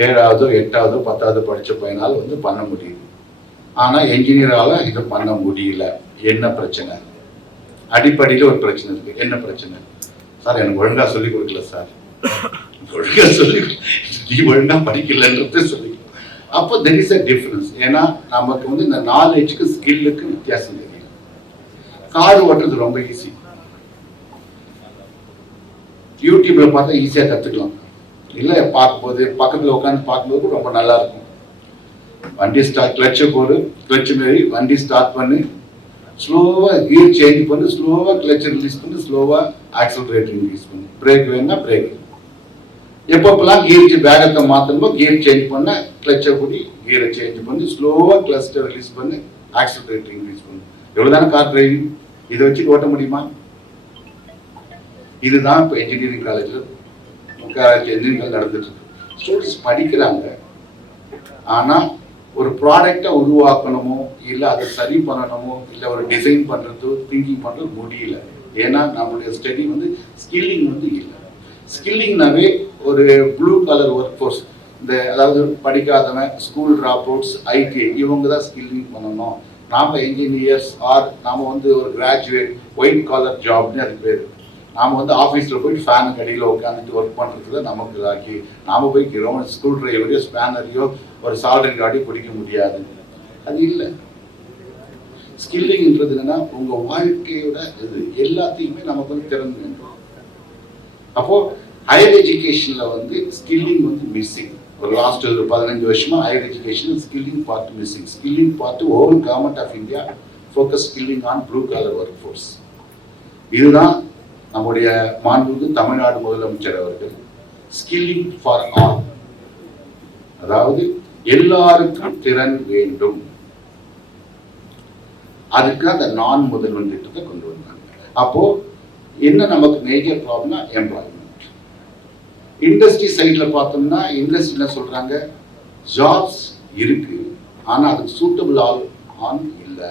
7ஆவதோ 8ஆவதோ 10ஆவதோ படித்த பையனால் வந்து பண்ண முடியுது. ஆனால் என்ஜினியரால் இதை பண்ண முடியல. என்ன பிரச்சனை? அடிப்படையில் ஒரு பிரச்சனை இருக்குது. என்ன பிரச்சனை? சார் எனக்கு ஒழுங்காக சொல்லிக் கொடுக்கல சார், ஒழுங்காக நீ ஒழுங்காக படிக்கலன்றதே சொல்லி. அப்போ தெர் இஸ் அ டிஃப்ரென்ஸ். ஏன்னா நமக்கு வந்து இந்த நாலேஜுக்கு ஸ்கில்லுக்கு வித்தியாசம் தெரியும். கார் ஓட்டுறது ரொம்ப ஈஸி, யூடியூப்ல பார்த்தா ஈஸியாக கற்றுக்கலாம். இல்லை பார்க்கும்போது பக்கத்தில் உட்காந்து பார்க்கும்போது ரொம்ப நல்லா இருக்கும். வண்டி ஸ்டார்ட், கிளச்சை போடு, கிளச்சு மாரி வண்டி ஸ்டார்ட் பண்ணி ஸ்லோவாக கியர் சேஞ்ச் பண்ணி, ஸ்லோவாக கிளச்சை ரிலீஸ் பண்ணி, ஸ்லோவாக ஆக்சலரேட்டர் ரிலீஸ் பண்ணி, பிரேக் வேணும்னா பிரேக். எப்பப்பெல்லாம் கியர் வேகத்தை மாற்றணுமோ கியர் சேஞ்ச் பண்ண, கிளச்சை கூடி கியரை சேஞ்ச் பண்ணி, ஸ்லோவாக கிளச்சை ரிலீஸ் பண்ணி, ஆக்சலரேட்டர் ரிலீஸ் பண்ணி. எவ்வளோதானே கார் டிரைவிங்? இதை வச்சு ஓட்ட முடியுமா? இதுதான் இப்போ இன்ஜினியரிங் காலேஜில் இன்ஜினியரிங் நடந்துட்டு இருக்கு. ஸ்டூடெண்ட்ஸ் படிக்கிறாங்க, ஆனால் ஒரு ப்ராடக்டை உருவாக்கணுமோ இல்லை அதை சரி பண்ணணுமோ இல்லை ஒரு டிசைன் பண்ணுறதோ திங்கிங் பண்ணுறது முடியல. ஏன்னா நம்மளுடைய ஸ்டடி வந்து ஸ்கில்லிங் வந்து இல்லை. ஸ்கில்லிங்னாவே ஒரு ப்ளூ கலர் ஒர்க் ஃபோர்ஸ், இந்த அதாவது படிக்காதவன், ஸ்கூல் ட்ராப் அவுட்ஸ், ஐடி, இவங்க தான் ஸ்கில்லிங் பண்ணணும். நாம் என்ஜினியர்ஸ் ஆர் நாம் வந்து ஒரு கிராஜுவேட் ஒயிட் காலர் ஜாப்னு அது பேர். நாம் வந்து ஆஃபீஸில் போய் ஃபேனுக்கு அடியில் உட்காந்துட்டு ஒர்க் பண்ணுறதுல நமக்கு ஆக்கி நாம் போய் ஸ்கூல் டிரைவரையோ ஸ்பேனரையோ ஒரு சாலரி கார்டையும் பிடிக்க முடியாது. அது இல்லை. ஸ்கில்லிங்ன்றது என்னன்னா உங்கள் வாழ்க்கையோட இது எல்லாத்தையுமே நமக்கு வந்து திறந்து வேண்டும். அப்போது ஹையர் எஜுகேஷனில் வந்து ஸ்கில்லிங் வந்து மிஸ்ஸிங். ஒரு லாஸ்ட் ஒரு 15 வருஷமா higher education skilling part missing. Skilling part overall government of India focus skilling on blue collar workforce. இதுதான் நம்முடைய மாண்புமிகு தமிழ்நாடு முதலமைச்சர் அவர்கள் ஸ்கில்லிங் ஃபார் ஆல், அதாவது எல்லாருக்கும் திறன் வேண்டும், அதுக்கு அந்த நான் முதல்வன் திட்டத்தை கொண்டு வந்தாங்க. அப்போ என்ன நமக்கு மேஜர் ப்ராப்ளம்னா எம்ப்ளாய்மெண்ட். இண்டஸ்ட்ரி சைடில் பார்த்தோம்னா இண்டஸ்ட்ரி என்ன சொல்றாங்க, ஜாப்ஸ் இருக்கு ஆனால் அதுக்கு சூட்டபிள் ஆன் இல்லை.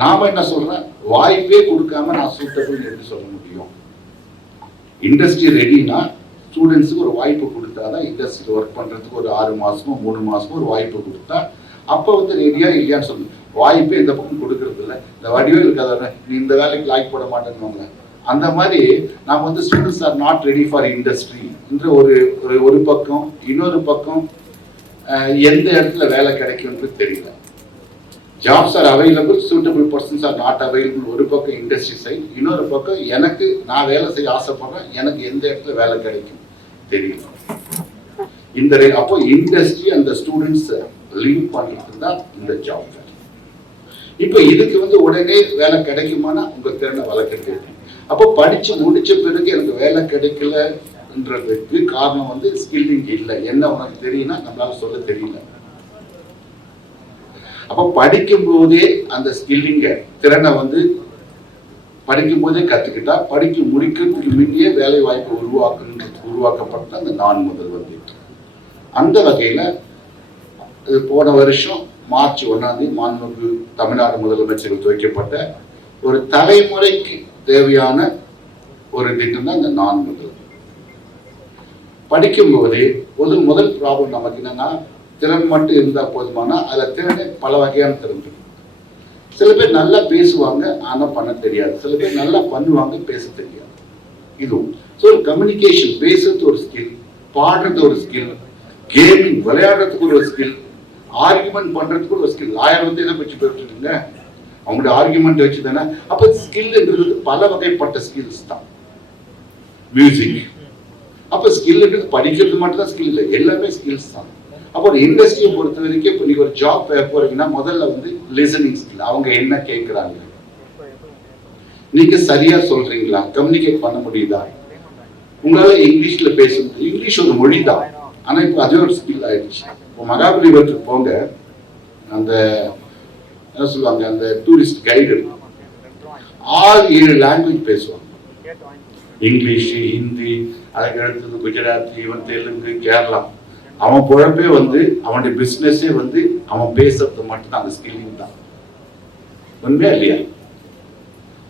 நாம என்ன சொல்றேன், வாய்ப்பே கொடுக்காம நான் சூட்டபிள் எப்படி சொல்ல முடியும்? இண்டஸ்ட்ரி ரெடினா ஸ்டூடெண்ட்ஸுக்கு ஒரு வாய்ப்பு கொடுத்தாதான் இண்டஸ்ட்ரியில் ஒர்க் பண்றதுக்கு ஒரு 6 மாசமோ 3 மாசமோ ஒரு வாய்ப்பு கொடுத்தா அப்போ வந்து ரெடியா இல்லையான்னு சொல்லணும். வாய்ப்பே இந்த பக்கம் கொடுக்கறது இல்லை. இந்த வடிவே இருக்காத நீ இந்த வேலைக்கு லாய்க்கு போட மாட்டேன்னு அந்த மாதிரி நாம் வந்து students are not ready for industry என்ற ஒரு பக்கம். இன்னொரு பக்கம் எந்த இடத்துல வேலை கிடைக்கும்னு தெரியல. Jobs are available, suitable persons R not available. ஒரு பக்கம் இண்டஸ்ட்ரி சைட், இன்னொரு பக்கம் எனக்கு நான் வேலை செய்ய ஆசைப்படுறேன், எனக்கு எந்த இடத்துல வேலை கிடைக்கும் தெரியல. இந்த அப்போ இண்டஸ்ட்ரி அந்த ஸ்டூடெண்ட்ஸ் லிங்க் பண்ணிட்டு தான் இந்த ஜாப் ஃபேர். இப்போ இதுக்கு வந்து உடனே வேலை கிடைக்குமானா உங்க திறனை வளர்க்கறது. அப்போ படிச்சு முடிச்ச பிறகு எனக்கு வேலை கிடைக்கலன்றதுக்கு காரணம் வந்து ஸ்கில்லிங் இல்லை. என்ன உனக்கு தெரியும்னா நம்மளால சொல்ல தெரியல. அப்போ படிக்கும் போதே அந்த ஸ்கில்லிங்க திறனை வந்து படிக்கும் போதே கத்துக்கிட்டா படிக்க முடிக்கிறதுக்கு முன்னே வேலை வாய்ப்பு உருவாக்கப்பட்ட அந்த நான் முதல்வன் திட்டம். அந்த வகையில போன வருஷம் மார்ச் 1ஆம் தேதி மாண்புமிகு தமிழ்நாடு முதலமைச்சர்கள் துவக்கப்பட்ட ஒரு தலைமுறைக்கு தேவையான ஒரு திட்டம் தான் இந்த நான் முதல்வன். படிக்கும் போதே முதல் ப்ராப்ளம் நமக்கு என்னன்னா, திறன் மட்டும் இருந்தா போதுமானா அதில் திறனை பல வகையான திறன் இருக்கு. சில பேர் நல்லா பேசுவாங்க ஆனா பண்ண தெரியாது, சில பேர் நல்லா பண்ணுவாங்க பேச தெரியாது. இதுவும் ஸோ கம்யூனிகேஷன், பேசுறது ஒரு ஸ்கில், பாடுறது ஒரு ஸ்கில், கேமிங் விளையாடுறதுக்கு ஒரு ஸ்கில், ஆர்குமெண்ட் பண்றதுக்கு ஒரு ஸ்கில். லாயர் வந்து எதை வச்சு பேசுறீங்க, அவங்களோட ஆர்குமெண்ட் வச்சு தானே. அப்போ ஸ்கில்ன்றது பல வகைப்பட்ட ஸ்கில்ஸ் தான். மியூசிக், அப்போ ஸ்கில்ன்றது படிக்கிறது மட்டும் தான் ஸ்கில் இல்லை, எல்லாமே ஸ்கில்ஸ் தான். அப்போ ஒரு இண்டஸ்ட்ரியை பொறுத்த வரைக்கும் இப்போ நீங்க ஒரு ஜாப் போறீங்கன்னா முதல்ல வந்து லிசனிங் ஸ்கில், அவங்க என்ன கேட்குறாங்க, நீங்க சரியா சொல்றீங்களா, கம்யூனிகேட் பண்ண முடியுதா, உங்களால இங்கிலீஷ்ல பேச முடியும். இங்கிலீஷ் ஒரு மொழி தான், ஆனா இப்போ அதே ஒரு ஸ்கில் ஆயிடுச்சு. இப்போ மகாபலிபுரத்துக்கு போங்க, அந்த என்ன சொல்லுவாங்க, அந்த டூரிஸ்ட் கைடு 6-7 லாங்குவேஜ் பேசுவாங்க. இங்கிலீஷ், ஹிந்தி, அதுக்கு அடுத்தது குஜராத்தி, இவன் தெலுங்கு, கேரளா. அவன் பொழப்பே வந்து அவனுடைய பிசினஸே வந்து அவன் பேசுறது மட்டும்தான். அந்த ஸ்கில்லிங் தான் உண்மையா இல்லையா?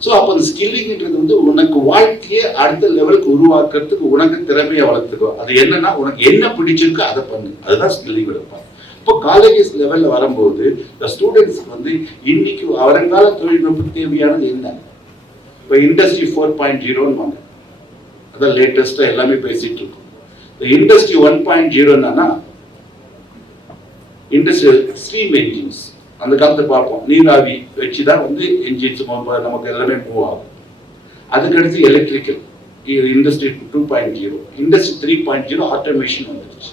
ஸோ அப்போ அந்த ஸ்கில்லிங்ன்றது வந்து உனக்கு வாழ்க்கையை அடுத்த லெவலுக்கு உருவாக்குறதுக்கு உனக்கு திறமையை வளர்த்துக்கோ. அது என்னன்னா உனக்கு என்ன பிடிச்சிருக்கோ அதை பண்ணு, அதுதான் ஸ்கில்லிங் எடுப்பாங்க. இப்போ காலேஜஸ் லெவல்ல வரும்போது இந்த ஸ்டூடெண்ட்ஸ்க்கு வந்து இன்னைக்கு வருங்கால தொழில்நுட்பம் தேவையானது என்ன? இப்போ இண்டஸ்ட்ரி 4.0 வாங்க, அதான் லேட்டஸ்டா எல்லாமே பேசிட்டு இருக்கோம். இண்டஸ்ட்ரி 1.0 என்னன்னா இண்டஸ்ட்ரியல் ஸ்ட்ரீம் என்ஜின்ஸ். அந்த காலத்தை பார்ப்போம், நீராவி வச்சுதான் வந்து என்ஜின்ஸ் நமக்கு எல்லாமே மூவ் ஆகும். அதுக்கடுத்து எலக்ட்ரிக்கல் இண்டஸ்ட்ரி 2.0, இண்டஸ்ட்ரி 3.0 ஆட்டோமேஷன் வந்துருச்சு.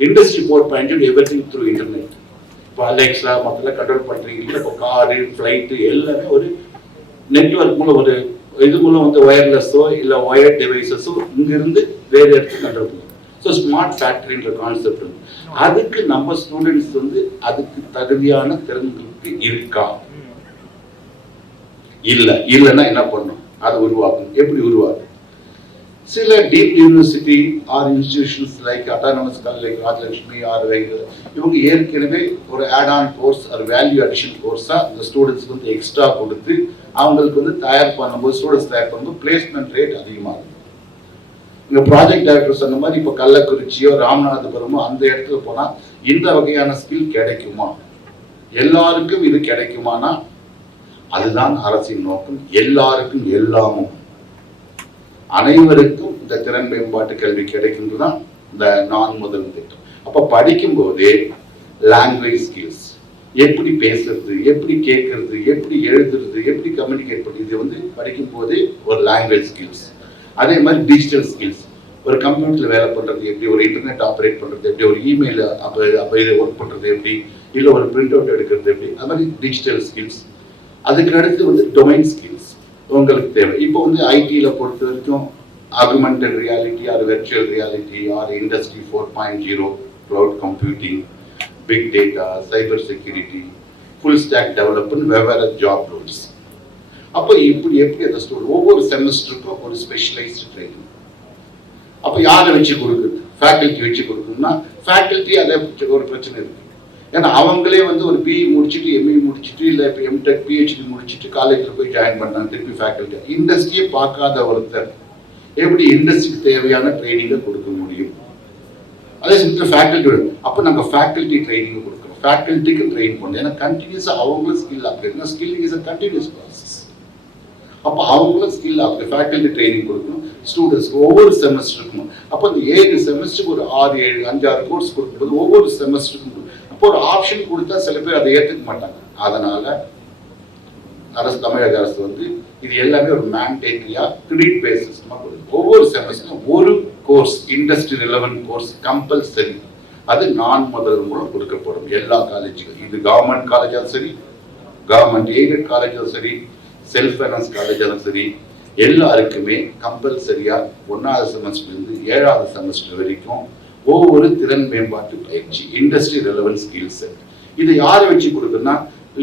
இண்டஸ்ட்ரி 4.0 எவ்ரிதிங் த்ரூ இன்டர்நெட். இப்போ அலெக்ஸா மொத்தம் கண்ட்ரோல் பண்றீங்க. இப்போ காரு, ஃபிளைட்டு எல்லாமே ஒரு நெட்வொர்க் மூலம், ஒரு இது மூலம் வந்து ஒயர்லெஸ்ஸோ இல்லை ஒயர் டிவைசஸோ இங்கிருந்து வேறு இடத்துக்கு கண்ட்ரோல் பண்ணும். ஸோ ஸ்மார்ட் ஃபேக்டரின்ற கான்செப்ட். அதுக்கு நம்ம ஸ்டூடெண்ட்ஸ் வந்து அதுக்கு தகுதியான திறன்களுக்கு இருக்கா? இல்லைன்னா என்ன பண்ணும்? அதை உருவாக்கும். எப்படி உருவாக்கும்? சில deep university or institutions like autonomous like Rajalakshmi or இவங்க ஏற்கனவே ஒரு ஆட் ஆன் கோர்ஸ் ஒரு வேல்யூ அடிஷன் கோர்ஸா இந்த ஸ்டூடெண்ட்ஸ்க்கு வந்து எக்ஸ்ட்ரா கொடுத்து அவங்களுக்கு வந்து தயார் பண்ணும்போது ஸ்டூடெண்ட்ஸ் தயார் பண்ணும்போது பிளேஸ்மெண்ட் ரேட் அதிகமாகும். இங்க ப்ராஜெக்ட் டைரக்டர் சொன்ன மாதிரி இப்போ கள்ளக்குறிச்சியோ ராமநாதபுரமோ அந்த இடத்துல போனா இந்த வகையான ஸ்கில் கிடைக்குமா, எல்லாருக்கும் இது கிடைக்குமானா அதுதான் அரசின் நோக்கம். எல்லாருக்கும் எல்லாமும் அனைவருக்கும் இந்த திறன் மேம்பாட்டு கல்வி கிடைக்கின்றதுதான் இந்த நான் முதல் திட்டம். அப்ப படிக்கும் போதே லாங்குவேஜ் ஸ்கில்ஸ், எப்படி பேசுறது, எப்படி கேட்கறது, எப்படி எழுதுறது, எப்படி கம்யூனிகேட் பண்ணுறது, இது வந்து படிக்கும் போதே ஒரு லாங்குவேஜ் ஸ்கில்ஸ். அதே மாதிரி டிஜிட்டல் ஸ்கில்ஸ், ஒரு கம்ப்யூட்டர்ல வேலை பண்றது எப்படி, ஒரு இன்டர்நெட் ஆப்ரேட் பண்றது எப்படி, ஒரு இமெயில் அப்போ இதை ஒர்க் பண்றது எப்படி, இல்லை ஒரு பிரிண்ட் அவுட் எடுக்கிறது எப்படி, அது மாதிரி டிஜிட்டல் ஸ்கில்ஸ். அதுக்கு அடுத்து வந்து டொமைன் ஸ்கில்ஸ் உங்களுக்கு தேவை. இப்போ வந்து ஐடியில பொறுத்த வரைக்கும் augmented reality or virtual reality or industry 4.0, cloud computing, big data, cyber security, full stack development, வெவ்வேறு ஜாப் ரோல்ஸ். அப்போ இப்படி எப்படி அந்த ஸ்டூடெண்ட் ஒவ்வொரு செமஸ்டருக்கும் ஒரு ஸ்பெஷலைஸ்டு ட்ரைனிங். அப்போ யாரை வச்சு கொடுக்குறது, ஃபேக்கல்ட்டி வச்சு கொடுக்கணும்னா ஃபேக்கல்ட்டி அதே ஒரு பிரச்சனை இருக்கு. ஏன்னா அவங்களே வந்து ஒரு பிஇ முடிச்சுட்டு எம்இ முடிச்சுட்டு இல்லை இப்போ எம்டெக் பிஹெச்டி முடிச்சுட்டு காலேஜில் போய் ஜாயின் பண்ணாங்க திருப்பி ஃபேக்கல்ட்டி. இண்டஸ்ட்ரியே பார்க்காத ஒருத்தர் எப்படி இண்டஸ்ட்ரிக்கு தேவையான ட்ரைனிங்கை கொடுக்க முடியும்? அதே சமயத்தில் ஃபேக்கல்ட்டி, அப்போ நம்ம ஃபேக்கல்ட்டி ட்ரைனிங் கொடுக்குறோம், ஃபேக்கல்ட்டிக்கு ட்ரெயின் பண்ணணும். ஏன்னா கண்டினியூஸாக அவங்களும் skill update, skill is a continuous process. அப்போ அவங்களும் ஸ்கில் அப்டேட் ஃபேக்கல்ட்டி ட்ரைனிங் கொடுக்கணும் ஸ்டூடெண்ட்ஸ்க்கு ஒவ்வொரு செமஸ்டருக்கும். அப்போ இந்த 7 செமஸ்டருக்கு ஒரு 6, 7, 5, 6 கோர்ஸ் கொடுக்கும்போது ஒவ்வொரு செமஸ்டருக்கும் அப்போ ஒரு ஆப்ஷன் கொடுத்தா சில பேர் அதை ஏற்றுக்க மாட்டாங்க. அதனால அரசு, தமிழக அரசு வந்து இது எல்லாமே ஒரு மேண்டேட்டரியா கிரெடிட் பேசிஸ்மா கொடுக்கும். ஒவ்வொரு செமஸ்டரும் ஒரு course, industry relevant course compulsory, அது நான் முதல் மூலம் கொடுக்கப்படும் எல்லா காலேஜுக்கும். இது கவர்மெண்ட் காலேஜாலும் சரி, கவர்மெண்ட் எய்டட் காலேஜாலும் சரி, செல்ஃப் ஃபைனான்ஸ் காலேஜாலும் சரி, எல்லாருக்குமே கம்பல்சரியா 1வது செமஸ்டர்லேருந்து 7வது செமஸ்டர் வரைக்கும் ஒவ்வொரு திறன் மேம்பாட்டு பயிற்சி, இண்டஸ்ட்ரி ரெலவென்ட் ஸ்கில் செட். இதை யாரை வச்சு கொடுக்குன்னா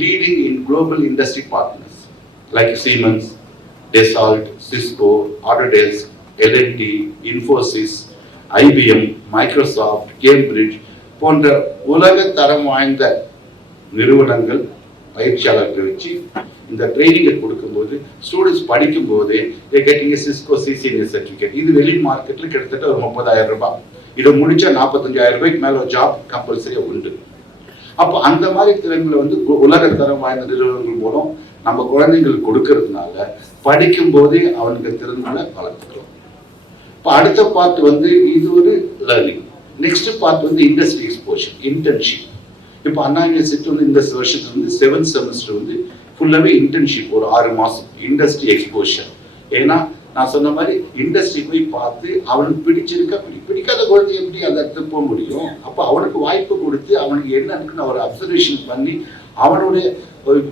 leading in global industry partners like Siemens, Dassault, Cisco, Autodesk, L and T, Infosys, IBM, Microsoft, Cambridge போன்ற உலக தரம் வாய்ந்த நிறுவனங்கள் பயிற்சியாளர்கள் வச்சு இந்த ட்ரைனிங்கை கொடுக்கும்போது ஸ்டூடெண்ட்ஸ் படிக்கும் போதே கேட்டீங்க சிஸ்கோ சிசிஎன்ஏ சர்டிஃபிகேட், இது வெளி மார்க்கெட்டில் கிட்டத்தட்ட ஒரு 30,000 ரூபாய். இதை முடிச்சா 45,000 ரூபாய்க்கு மேல ஒரு ஜாப் கம்பல்சரியா உண்டு. அப்போ அந்த மாதிரி திறன்களை வந்து உலக தரம் வாய்ந்த நிறுவனங்கள் மூலம் நம்ம குழந்தைங்களுக்கு கொடுக்கறதுனால படிக்கும் போதே அவனுக்கு திறன்களை வளர்த்துக்கிறோம். இப்போ அடுத்த பார்ட் வந்து இது ஒரு லேர்னிங். நெக்ஸ்ட் பார்ட் வந்து இண்டஸ்ட்ரி எக்ஸ்போஷர், இன்டர்ன்ஷிப். இப்போ அண்ணா யூனிவர்சிட்டி வந்து இந்த வருஷத்துல வந்து 7th செமஸ்டர் வந்து ஃபுல்லாவே இன்டர்ன்ஷிப், ஒரு 6 மாசம் இண்டஸ்ட்ரி எக்ஸ்போஷர். ஏன்னா நான் சொன்ன மாதிரி இண்டஸ்ட்ரி போய் பார்த்து அவனுக்கு பிடிச்சிருக்கா, பிடிக்காத குழந்தை எப்படி அந்த இடத்துக்கு போக முடியும்? அப்போ அவனுக்கு வாய்ப்பு கொடுத்து அவனுக்கு என்ன இருக்குன்னு ஒரு அப்சர்வேஷன் பண்ணி அவனுடைய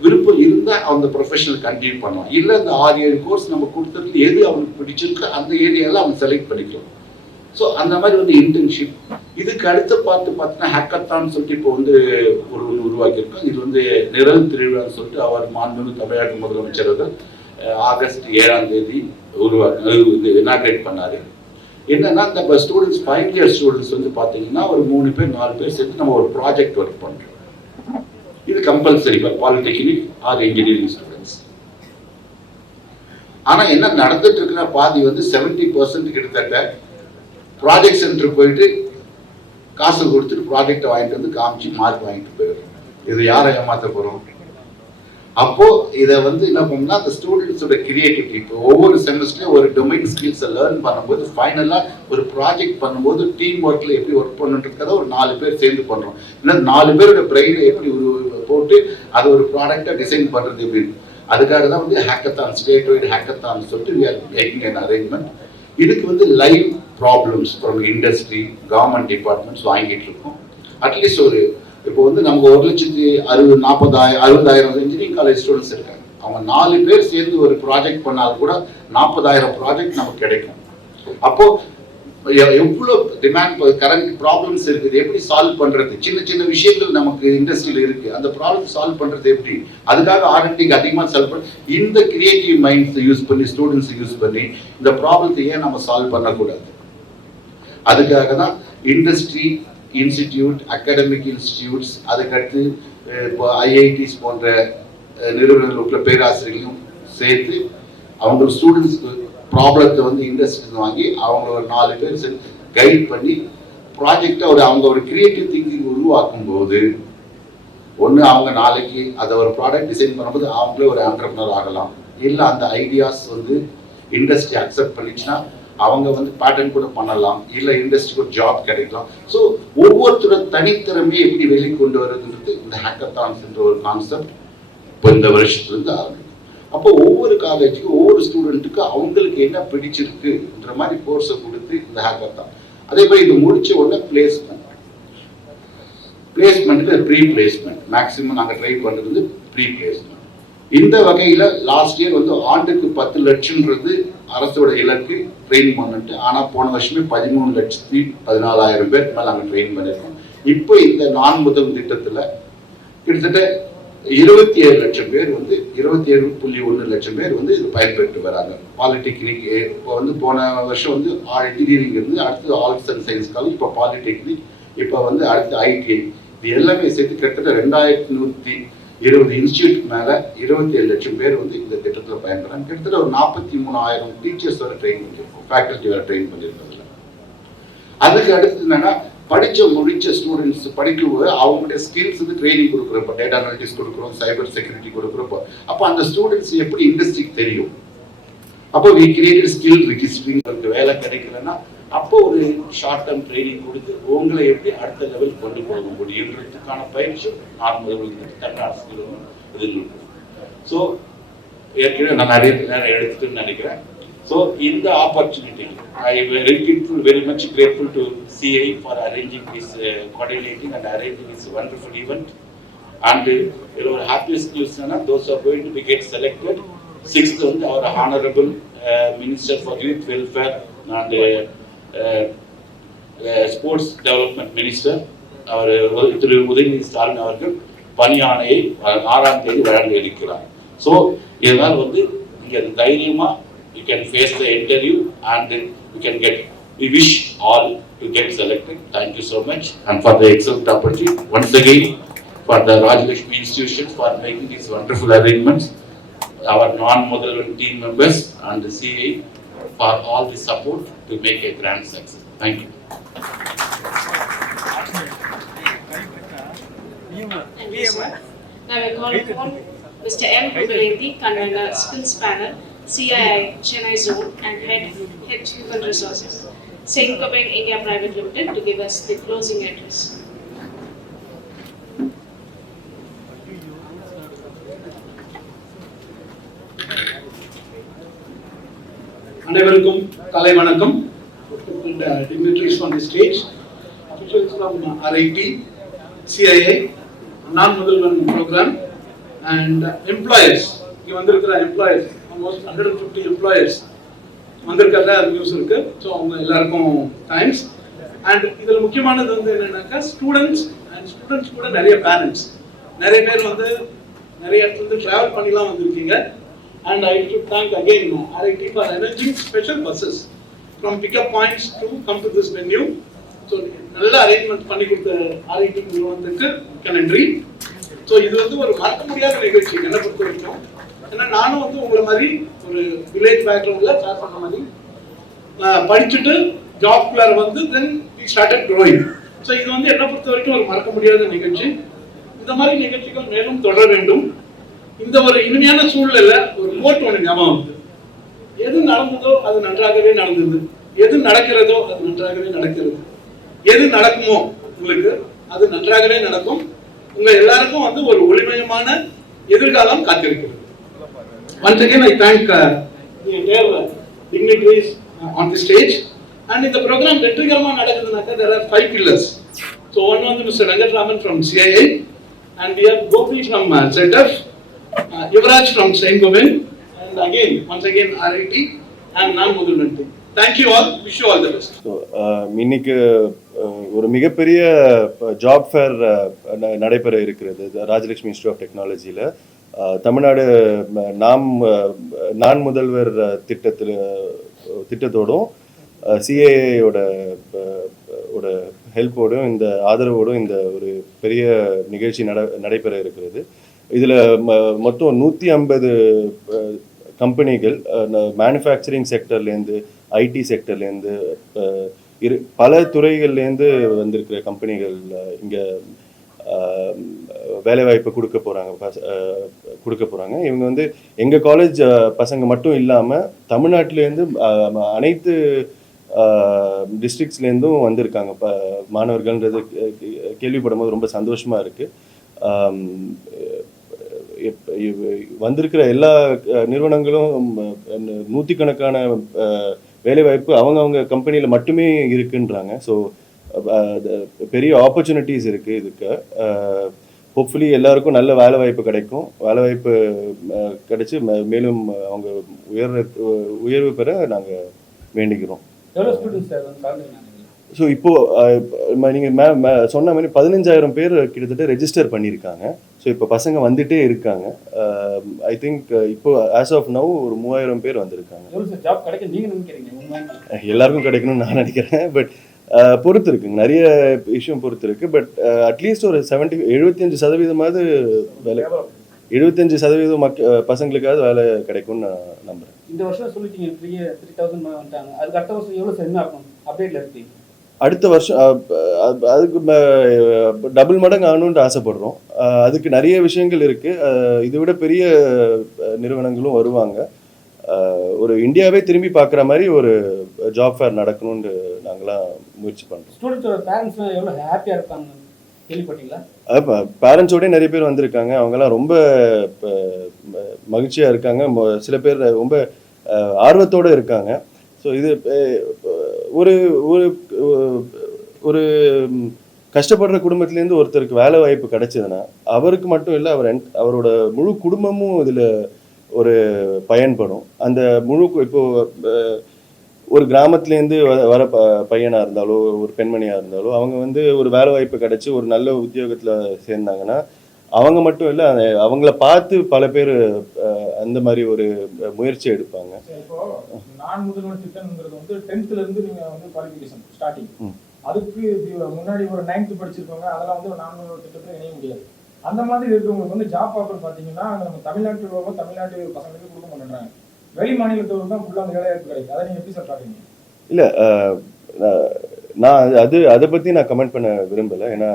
விருப்பம் இருந்தால் அந்த ப்ரொஃபஷனல் கண்டினியூ பண்ணுவான். இல்லை இந்த 6-7 கோர்ஸ் நம்ம கொடுத்ததுல எது அவனுக்கு பிடிச்சிருக்கு அந்த ஏரியாவில் அவன் செலக்ட் பண்ணிக்கலாம். ஸோ அந்த மாதிரி வந்து இன்டர்ன்ஷிப். இதுக்கு அடுத்த பார்த்தீங்கன்னா ஹேக்கத்தான் சொல்லிட்டு இப்போ வந்து ஒரு உருவாக்கியிருக்கோம். இது வந்து நிரல் திருவிழான்னு சொல்லிட்டு அவர் மாண்புமிகு தமிழக முதலமைச்சர் ஆகஸ்ட் 7ஆம் தேதி இனாகிரேட் பண்ணாரு. என்னன்னா இந்த ஸ்டூடெண்ட்ஸ் 5 இயர் ஸ்டூடெண்ட்ஸ் வந்து பார்த்தீங்கன்னா ஒரு 3 பேர் 4 பேர் சேர்த்து நம்ம ஒரு ப்ராஜெக்ட் ஒர்க் பண்றோம். இது compulsory for polytechnic or engineering students. ஆனா என்ன நடந்துட்டு இருக்குன்னா பாதி வந்து 70% கிட்டத்தட்ட ப்ராஜெக்ட் சென்டர் போயிட்டு காசு கொடுத்துட்டு ப்ராஜெக்டை வாங்கிட்டு வந்து காமிச்சு மார்க் வாங்கிட்டு போயிடுறோம். இது யாரை ஏமாத்த போறோம்? அப்போ இதை வந்து என்ன பண்ணா அந்த ஸ்டூடெண்ட்ஸோட கிரியேட்டிவிட்டி, இப்போ ஒவ்வொரு செமஸ்டர்லயும் ஒரு டொமைன் ஸ்கில்ஸை லேர்ன் பண்ணும்போது ஃபைனலா ஒரு ப்ராஜெக்ட் பண்ணும்போது டீம் ஒர்க்ல எப்படி ஒர்க் பண்ணுன்றதுக்காக ஒரு 4 பேர் சேர்ந்து பண்றோம். இல்லை 4 பேரோட பிரெயினை எப்படி போட்டு அதை ஒரு ப்ராடக்டா டிசைன் பண்றது எப்படின்னு, அதுக்காக தான் வந்து ஹேக்கத்தான், ஸ்டேட் வைட் ஹேக்கத்தான் சொல்லிட்டு we are making an arrangement. இதுக்கு வந்து live problems from industry, government departments வாங்கிட்டு இருக்கோம். அட்லீஸ்ட் ஒரு இப்போ வந்து நமக்கு 1,40,000 இன்ஜினியரிங் காலேஜ் ஸ்டூடெண்ட்ஸ் இருக்காங்க. அவங்க 4 பேர் சேர்ந்து ஒரு ப்ராஜெக்ட் பண்ணாலும் கூட 40,000 ப்ராஜெக்ட் நமக்கு கிடைக்கும். அப்போ எவ்வளோ டிமாண்ட் கரண்ட் ப்ராப்ளம்ஸ் இருக்குது, எப்படி சால்வ் பண்றது, சின்ன சின்ன விஷயங்கள் நமக்கு இண்டஸ்ட்ரியில் இருக்கு, அந்த ப்ராப்ளம் சால்வ் பண்றது எப்படி, அதுக்காக ஆர்என்டிக்கு அதிகமாக சால்வ் பண்ணி இந்த கிரியேட்டிவ் மைண்ட்ஸை யூஸ் பண்ணி ஸ்டூடெண்ட்ஸ் யூஸ் பண்ணி இந்த ப்ராப்ளத்தை ஏன் நம்ம சால்வ் பண்ணக்கூடாது. அதுக்காக தான் இண்டஸ்ட்ரி இன்ஸ்டிடியூட், அகாடமிக் இன்ஸ்டிடியூட்ஸ், அதுக்கடுத்து இப்போ ஐஐடிஸ் போன்ற நிறுவனங்கள் உள்ள பேராசிரியர்களும் சேர்த்து அவங்க ஸ்டூடெண்ட்ஸ்க்கு ப்ராப்ளத்தை வந்து இண்டஸ்ட்ரியில் வாங்கி அவங்க ஒரு 4 பேர் கைட் பண்ணி ப்ராஜெக்டை அவங்க ஒரு கிரியேட்டிவ் திங்கிங் உருவாக்கும் போது ஒன்று அவங்க நாளைக்கு அதை ஒரு ப்ராடக்ட் டிசைன் பண்ணும்போது அவங்களே ஒரு ஆண்டர்ப்ரனர் ஆகலாம். இல்லை அந்த ஐடியாஸ் வந்து இண்டஸ்ட்ரி அக்செப்ட் பண்ணிச்சுன்னா அவங்க வந்து பேட்டர்ன் கூட பண்ணலாம், இல்லை இண்டஸ்ட்ரிக்கு ஒரு ஜாப் கிடைக்கலாம். ஸோ ஒவ்வொருத்தரோட தனித்திறமையை எப்படி வெளிக்கொண்டு வருதுன்றது இந்த ஹேக்கத்தான்ஸ் என்ற ஒரு கான்செப்ட் இப்போ இந்த வருஷத்துலேருந்து ஆரம்பிக்கும். அப்போ ஒவ்வொரு காலேஜுக்கும் ஒவ்வொரு ஸ்டூடெண்ட்டுக்கும் அவங்களுக்கு என்ன பிடிச்சிருக்குன்ற மாதிரி கோர்ஸை கொடுத்து இந்த ஹேக்கத்தான். அதே மாதிரி இது முடிச்ச உடனே பிளேஸ்மெண்ட்ல ப்ரீ பிளேஸ்மெண்ட் மேக்ஸிமம் நாங்கள் ட்ரை பண்ணுறது வந்து ப்ரீ பிளேஸ்மெண்ட். இந்த வகையில் லாஸ்ட் இயர் வந்து ஆண்டுக்கு 10 லட்சம்ன்றது அரசோட இலக்கு ட்ரெயின் பண்ணிட்டு, ஆனால் போன வருஷமே 13,14,000 பேருக்கு மேலே நாங்கள் ட்ரெயின் பண்ணியிருக்கோம். இப்போ இந்த நான் முதல் திட்டத்தில் கிட்டத்தட்ட 27 லட்சம் பேர் வந்து 27.1 லட்சம் பேர் வந்து இது பயன்பெற்று வராங்க. பாலிடெக்னிக் இப்போ வந்து போன வருஷம் வந்து இன்ஜினியரிங் இருந்து அடுத்து ஆர்ட்ஸ் அண்ட் சயின்ஸ் காலேஜ், இப்போ பாலிடெக்னிக், இப்போ வந்து அடுத்து ஐடிஐ, இது எல்லாமே சேர்த்து கிட்டத்தட்ட 2120 இன்ஸ்டியூட் மேலே 27 லட்சம் பேர் வந்து இந்த திட்டத்தில் பயன்படுறாங்க. கிட்டத்தட்ட ஒரு 43,000 டீச்சர்ஸ் வரை ட்ரெயின் பண்ணியிருக்கோம், ஃபேக்கல்ட்டி வரை ட்ரெயின் பண்ணியிருக்கிறதுல. அதுக்கு அடுத்து என்னன்னா முடிச்ச ஸ்டூடெண்ட்ஸ் படிக்கும்போது அவங்களுடைய ஸ்கில்ஸ் வந்து ட்ரைனிங் கொடுக்குறோம். இப்போ டேட்டா அனாலிட்டிக்ஸ் கொடுக்குறோம், சைபர் செக்யூரிட்டி கொடுக்குறோம். அப்போ அந்த ஸ்டூடெண்ட்ஸ் எப்படி இண்டஸ்ட்ரிக்கு தெரியும். அப்போ வி கிரியேட்டட் ஸ்கில் ரிஜிஸ்டரிங். வேலை கிடைக்கலன்னா அப்போ ஒரு ஷார்ட் டேர்ம் ட்ரைனிங் கொடுத்து உங்களை எப்படி அடுத்த லெவல் கொண்டு போக முடியுன்றதுக்கான பயிற்சி தமிழ்நாடு இது. ஸோ ஏற்கனவே நான் நிறைய நேரம் எடுத்துட்டுன்னு நினைக்கிறேன். So in the opportunity, I am very much grateful to CI for arranging this, coordinating and arranging this wonderful event. And happiest news, those who are going to be get selected. 6th, our Honorable Minister for Youth Welfare and Sports Development Minister, our MKstalin அவர்கள் பணியாணையை 6ஆம் தேதி வழங்க இருக்கிறார். ஸோ இதனால் வந்து நீங்கள் தைரியமாக you can face the interview and you can get. We wish all to get selected. Thank you so much, and for the excellent opportunity once again for the Rajalakshmi Institution for making these wonderful arrangements, our Naan Mudhalvan team members and the CA for all the support to make a grand success. Thank you. Thank you, sir. Now we call upon Mr. M. Rubalinti, convener, skills panel, CII Chennai Zone and Head Human Resources, Saint-Gobain India Private Limited, to give us the closing address. அனைவருக்கும் காலை வணக்கம். Dignitaries on the stage, officials from RIT, CIA, Naan Mudhalvan program, and employers. இங்க வந்திருக்கிற employers, almost 150 employers வந்திருக்கிறதா நியூஸ் இருக்கு. ஸோ அவங்க எல்லாருக்கும் thanks. And இதில் முக்கியமானது வந்து என்னன்னாக்கா ஸ்டூடெண்ட்ஸ் கூட நிறைய பேரண்ட்ஸ், நிறைய பேர் வந்து நிறைய இடத்துல இருந்து ட்ராவல் பண்ணிலாம் வந்திருக்கீங்க. And I should thank again RIT for arranging special buses from pickup points to come to this venue. So நல்ல அரேஞ்ச்மெண்ட் பண்ணி கொடுத்த RIT நிறுவனத்துக்கு மிக்க நன்றி. ஸோ இது வந்து ஒரு மறக்க முடியாத நிகழ்ச்சி என்னை பொறுத்த வரைக்கும். ஏன்னா நானும் வந்து உங்களை மாதிரி ஒரு வில்லேஜ் பேக்ரவுண்ட்ல ஸ்டார்ட் பண்ண மாதிரி படிச்சுட்டு ஜாப்குள்ளார வந்து then we started growing. So இது வந்து என்னை பொறுத்த வரைக்கும் ஒரு மறக்க முடியாத நிகழ்ச்சி. இந்த மாதிரி நிகழ்ச்சிகள் மேலும் தொடர வேண்டும். இந்த ஒரு இனிமையான சூழ்நிலையில ஒரு கோட் ஒன்று ஞாபகம் வந்து, எது நடந்ததோ அது நன்றாகவே நடந்தது, எது நடக்கிறதோ அது நன்றாகவே நடக்கிறது, எது நடக்குமோ உங்களுக்கு அது நன்றாகவே நடக்கும். உங்க எல்லாருக்கும் வந்து ஒரு ஒளிமயமான எதிர்காலம் காத்திருக்கிறது. Once again I thank the entire dignitaries on the stage. And in the program வெற்றிகரமா நடக்குதுனாக்கா there are 5 pillars. So one வந்து Mr. Rangatraman from CIA, and we have Gopi from ZF, Yuvraj from Saint-Gobain, and again once again RIT and Naan Mudhalvan. Thank you all. Wish you all the best. So இன்னைக்கு ஒரு மிகப்பெரிய job fair நடைபெற இருக்கிறது Rajalakshmi institute of டெக்னாலஜியில். தமிழ்நாடு நான் முதல்வர் திட்டத்தோடும் சிஏஏயோட ஹெல்ப்போடும் இந்த ஆதரவோடும் இந்த ஒரு பெரிய நிகழ்ச்சி நடைபெற இருக்கிறது. இதில் மொத்தம் 150 கம்பெனிகள் மேனுஃபேக்சரிங் செக்டர்லேருந்து, ஐடி செக்டர்லேருந்து, பல துறைகள்லேருந்து வந்திருக்கிற கம்பெனிகள் இங்கே வேலைவாய்ப்பு கொடுக்க போகிறாங்க. இவங்க வந்து எங்கள் காலேஜ் பசங்க மட்டும் இல்லாமல் தமிழ்நாட்டிலேருந்து அனைத்து டிஸ்ட்ரிக்ட்ஸ்லேருந்தும் வந்திருக்காங்க மாணவர்கள்ன்றது கேள்விப்படும் போது ரொம்ப சந்தோஷமாக இருக்குது. வந்திருக்கிற எல்லா நிறுவனங்களும் நூற்றுக்கணக்கான வேலைவாய்ப்பு அவங்க கம்பெனியில் மட்டுமே இருக்குன்றாங்க. ஸோ பெரிய ஆப்பர்ச்சுனிட்டிஸ் இருக்குது இதுக்கு. ஹோப்ஃபுல்லி எல்லாருக்கும் நல்ல வேலைவாய்ப்பு கிடைக்கும். வேலைவாய்ப்பு கிடைச்சி மேலும் அவங்க உயர்வு பெற நாங்கள் வேண்டிக்கிறோம். ஸோ இப்போது நீங்கள் சொன்ன மாதிரி 15,000 பேர் கிட்டத்தட்ட ரெஜிஸ்டர் பண்ணியிருக்காங்க. ஸோ இப்போ பசங்க வந்துட்டே இருக்காங்க. ஐ திங்க் இப்போ ஆஸ் ஆஃப் நவ் ஒரு 3,000 பேர் வந்திருக்காங்க. எல்லாருக்கும் கிடைக்கணும்னு நான் நினைக்கிறேன். பட் பொறுத்து இருக்குங்க, நிறைய விஷயம் பொறுத்து இருக்கு. பட் அட்லீஸ்ட் ஒரு 75% வேலை, 75% பசங்களுக்காவது வேலை கிடைக்கும்னு நான் நம்புறேன். இந்த வருஷம் சொல்லிட்டீங்க 3,000 வந்துட்டாங்க. அதுக்கு அடுத்த வருஷம் எவ்வளோ என்ன ஆகும் அப்டேட்ல இருக்கு? அடுத்த வருஷம் அதுக்கு டபுள் மடங்கு ஆகணுன்ட்டு ஆசைப்படுறோம். அதுக்கு நிறைய விஷயங்கள் இருக்குது. இதை விட பெரிய நிறுவனங்களும் வருவாங்க. ஒரு இந்தியாவே திரும்பி பார்க்குற மாதிரி ஒரு ஜாப் ஃபேர் நடக்கணும்னு நாங்களாம் முயற்சி பண்ணுறோம். ஸ்டூடெண்ட்ஸோட பேரண்ட்ஸ் எவ்வளோ ஹாப்பியாக இருக்காங்க கேள்விப்பட்டீங்களா? பேரண்ட்ஸோடய நிறைய பேர் வந்திருக்காங்க. அவங்கெல்லாம் ரொம்ப மகிழ்ச்சியாக இருக்காங்க. சில பேர் ரொம்ப ஆர்வத்தோடு இருக்காங்க. ஸோ இது ஒரு ஒரு ஒரு கஷ்டப்படுற குடும்பத்துலேருந்து ஒருத்தருக்கு வேலை வாய்ப்பு கிடைச்சதுன்னா அவருக்கு மட்டும் இல்லை, அவரோட முழு குடும்பமும் இதில் ஒரு பயன்படும். அந்த முழு இப்போது ஒரு கிராமத்துலேருந்து வர பையனாக இருந்தாலோ ஒரு பெண்மணியாக இருந்தாலோ அவங்க வந்து ஒரு வேலை வாய்ப்பு கிடைச்சி ஒரு நல்ல உத்தியோகத்தில் சேர்ந்தாங்கன்னா அவங்க மட்டும் இல்லை, அவங்கள பார்த்து பல பேர் அந்த மாதிரி ஒரு முயற்சி எடுப்பாங்க. இப்போ நான் முதல்வர் திட்டம்ங்கிறது வந்து 10th இருந்து நீங்க வந்து குவாலிஃபிகேஷன் ஸ்டார்டிங். அதுக்கு முன்னாடி ஒரு 9th படிச்சிருக்கவங்க அதெல்லாம் வந்து நான் முதல்வர் திட்டத்துல இணைய முடியாது. அந்த மாதிரி இருக்கிறவங்களுக்கு வந்து ஜாப் ஆஃபர் பார்த்தீங்கன்னா நம்ம தமிழ்நாட்டு பசங்களுக்கு கொடுக்க மாட்டேங்கிறாங்க. வெளி மாநிலத்தவர்கள் தான் ஃபுல்லாக அந்த வேலைவாய்ப்பு கிடைக்கும். அதை நீங்கள் எப்படி சார் பார்க்குறீங்க? இல்லை, நான் அதை பற்றி நான் கமெண்ட் பண்ண விரும்பலை. ஏன்னா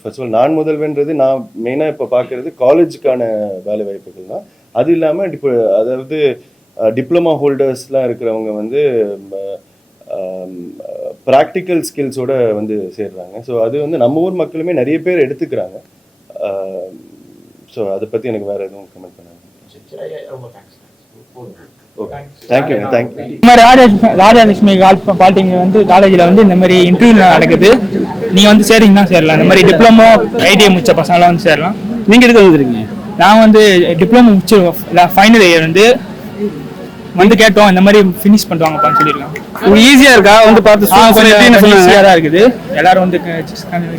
ஃபர்ஸ்ட் ஆஃப் ஆல் நான் முதல்வன்றது நான் மெயினாக இப்போ பார்க்குறது காலேஜுக்கான வேலை வாய்ப்புகள் தான். அது இல்லாமல் இப்போ அதாவது டிப்ளமா ஹோல்டர்ஸ்லாம் இருக்கிறவங்க வந்து ப்ராக்டிக்கல் ஸ்கில்ஸோட வந்து சேர்றாங்க. ஸோ அது வந்து நம்ம ஊர் மக்களுமே நிறைய பேர் எடுத்துக்கிறாங்க. ஸோ அதை பற்றி எனக்கு வேறு எதுவும் கமெண்ட் பண்ணாங்க. தேங்க்யூ. இந்த மாதிரி ராஜலட்சுமி பாலிடெக்னிக் வந்து காலேஜில் வந்து இந்த மாதிரி இன்டர்வியூ நடக்குது. நீங்கள் வந்து சேரிங்கன்னா சேரலாம். இந்த மாதிரி டிப்ளமோ ஐடிஐ முடிச்ச பசங்களாம் வந்து சேரலாம். நீங்கள் எதுக்கு வந்துருக்கீங்க? நான் வந்து டிப்ளமோ முடிச்சு ஃபைனல் இயர் வந்து கேட்டோம், இந்த மாதிரி ஃபினிஷ் பண்ணுவாங்கப்பான்னு சொல்லியிருக்காங்க. ஈஸியாக இருக்கா வந்து பார்த்து கொஞ்சம் ஈஸியாக தான் இருக்குது. எல்லாரும் வந்து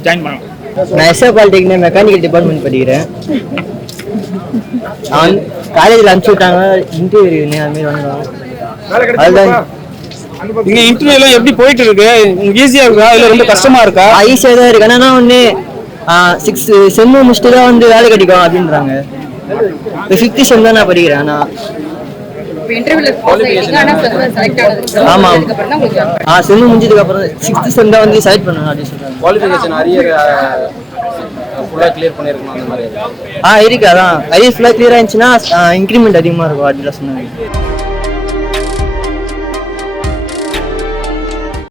ஜாயின் பண்ணலாம். நான் எஸ்ஏ பாலிடெக்னிக் மெக்கானிக்கல் டிபார்ட்மெண்ட் படிக்கிறேன். காலேஜில் அனுப்பிச்சு விட்டாங்க இன்டர்வியூ அது மாதிரி வந்தோம். அதுதான் இங்கே இன்டர்வியூலாம் எப்படி போயிட்டு இருக்கு? ஈஸியாக இருக்கா இல்லை ரொம்ப கஷ்டமா இருக்கா? ஈஸியாக தான் இருக்கு. ஆனால் ஒன்று 6th செம்மு முடிச்சுட்டு தான் வந்து வேலை கிடைக்கும் அப்படின்றாங்க. இப்போ 5th செம் தான் நான் படிக்கிறேன். ஆனால் ஆமாம், செம்மு முடிஞ்சதுக்கு அப்புறம் 6th செம் தான் வந்து செலக்ட் பண்ணணும் அப்படின்னு சொல்றாங்க. குவாலிஃபிகேஷன் அரியர் ஃபுல்லாக கிளியர் பண்ணியிருக்கணும் அந்த மாதிரி இருக்கு. அதான் அரியர் ஃபுல்லாக கிளியர் ஆயிடுச்சுன்னா இன்க்ரிமெண்ட் அதிகமாக இருக்கும் அப்படின்லாம் சொன்னாங்க.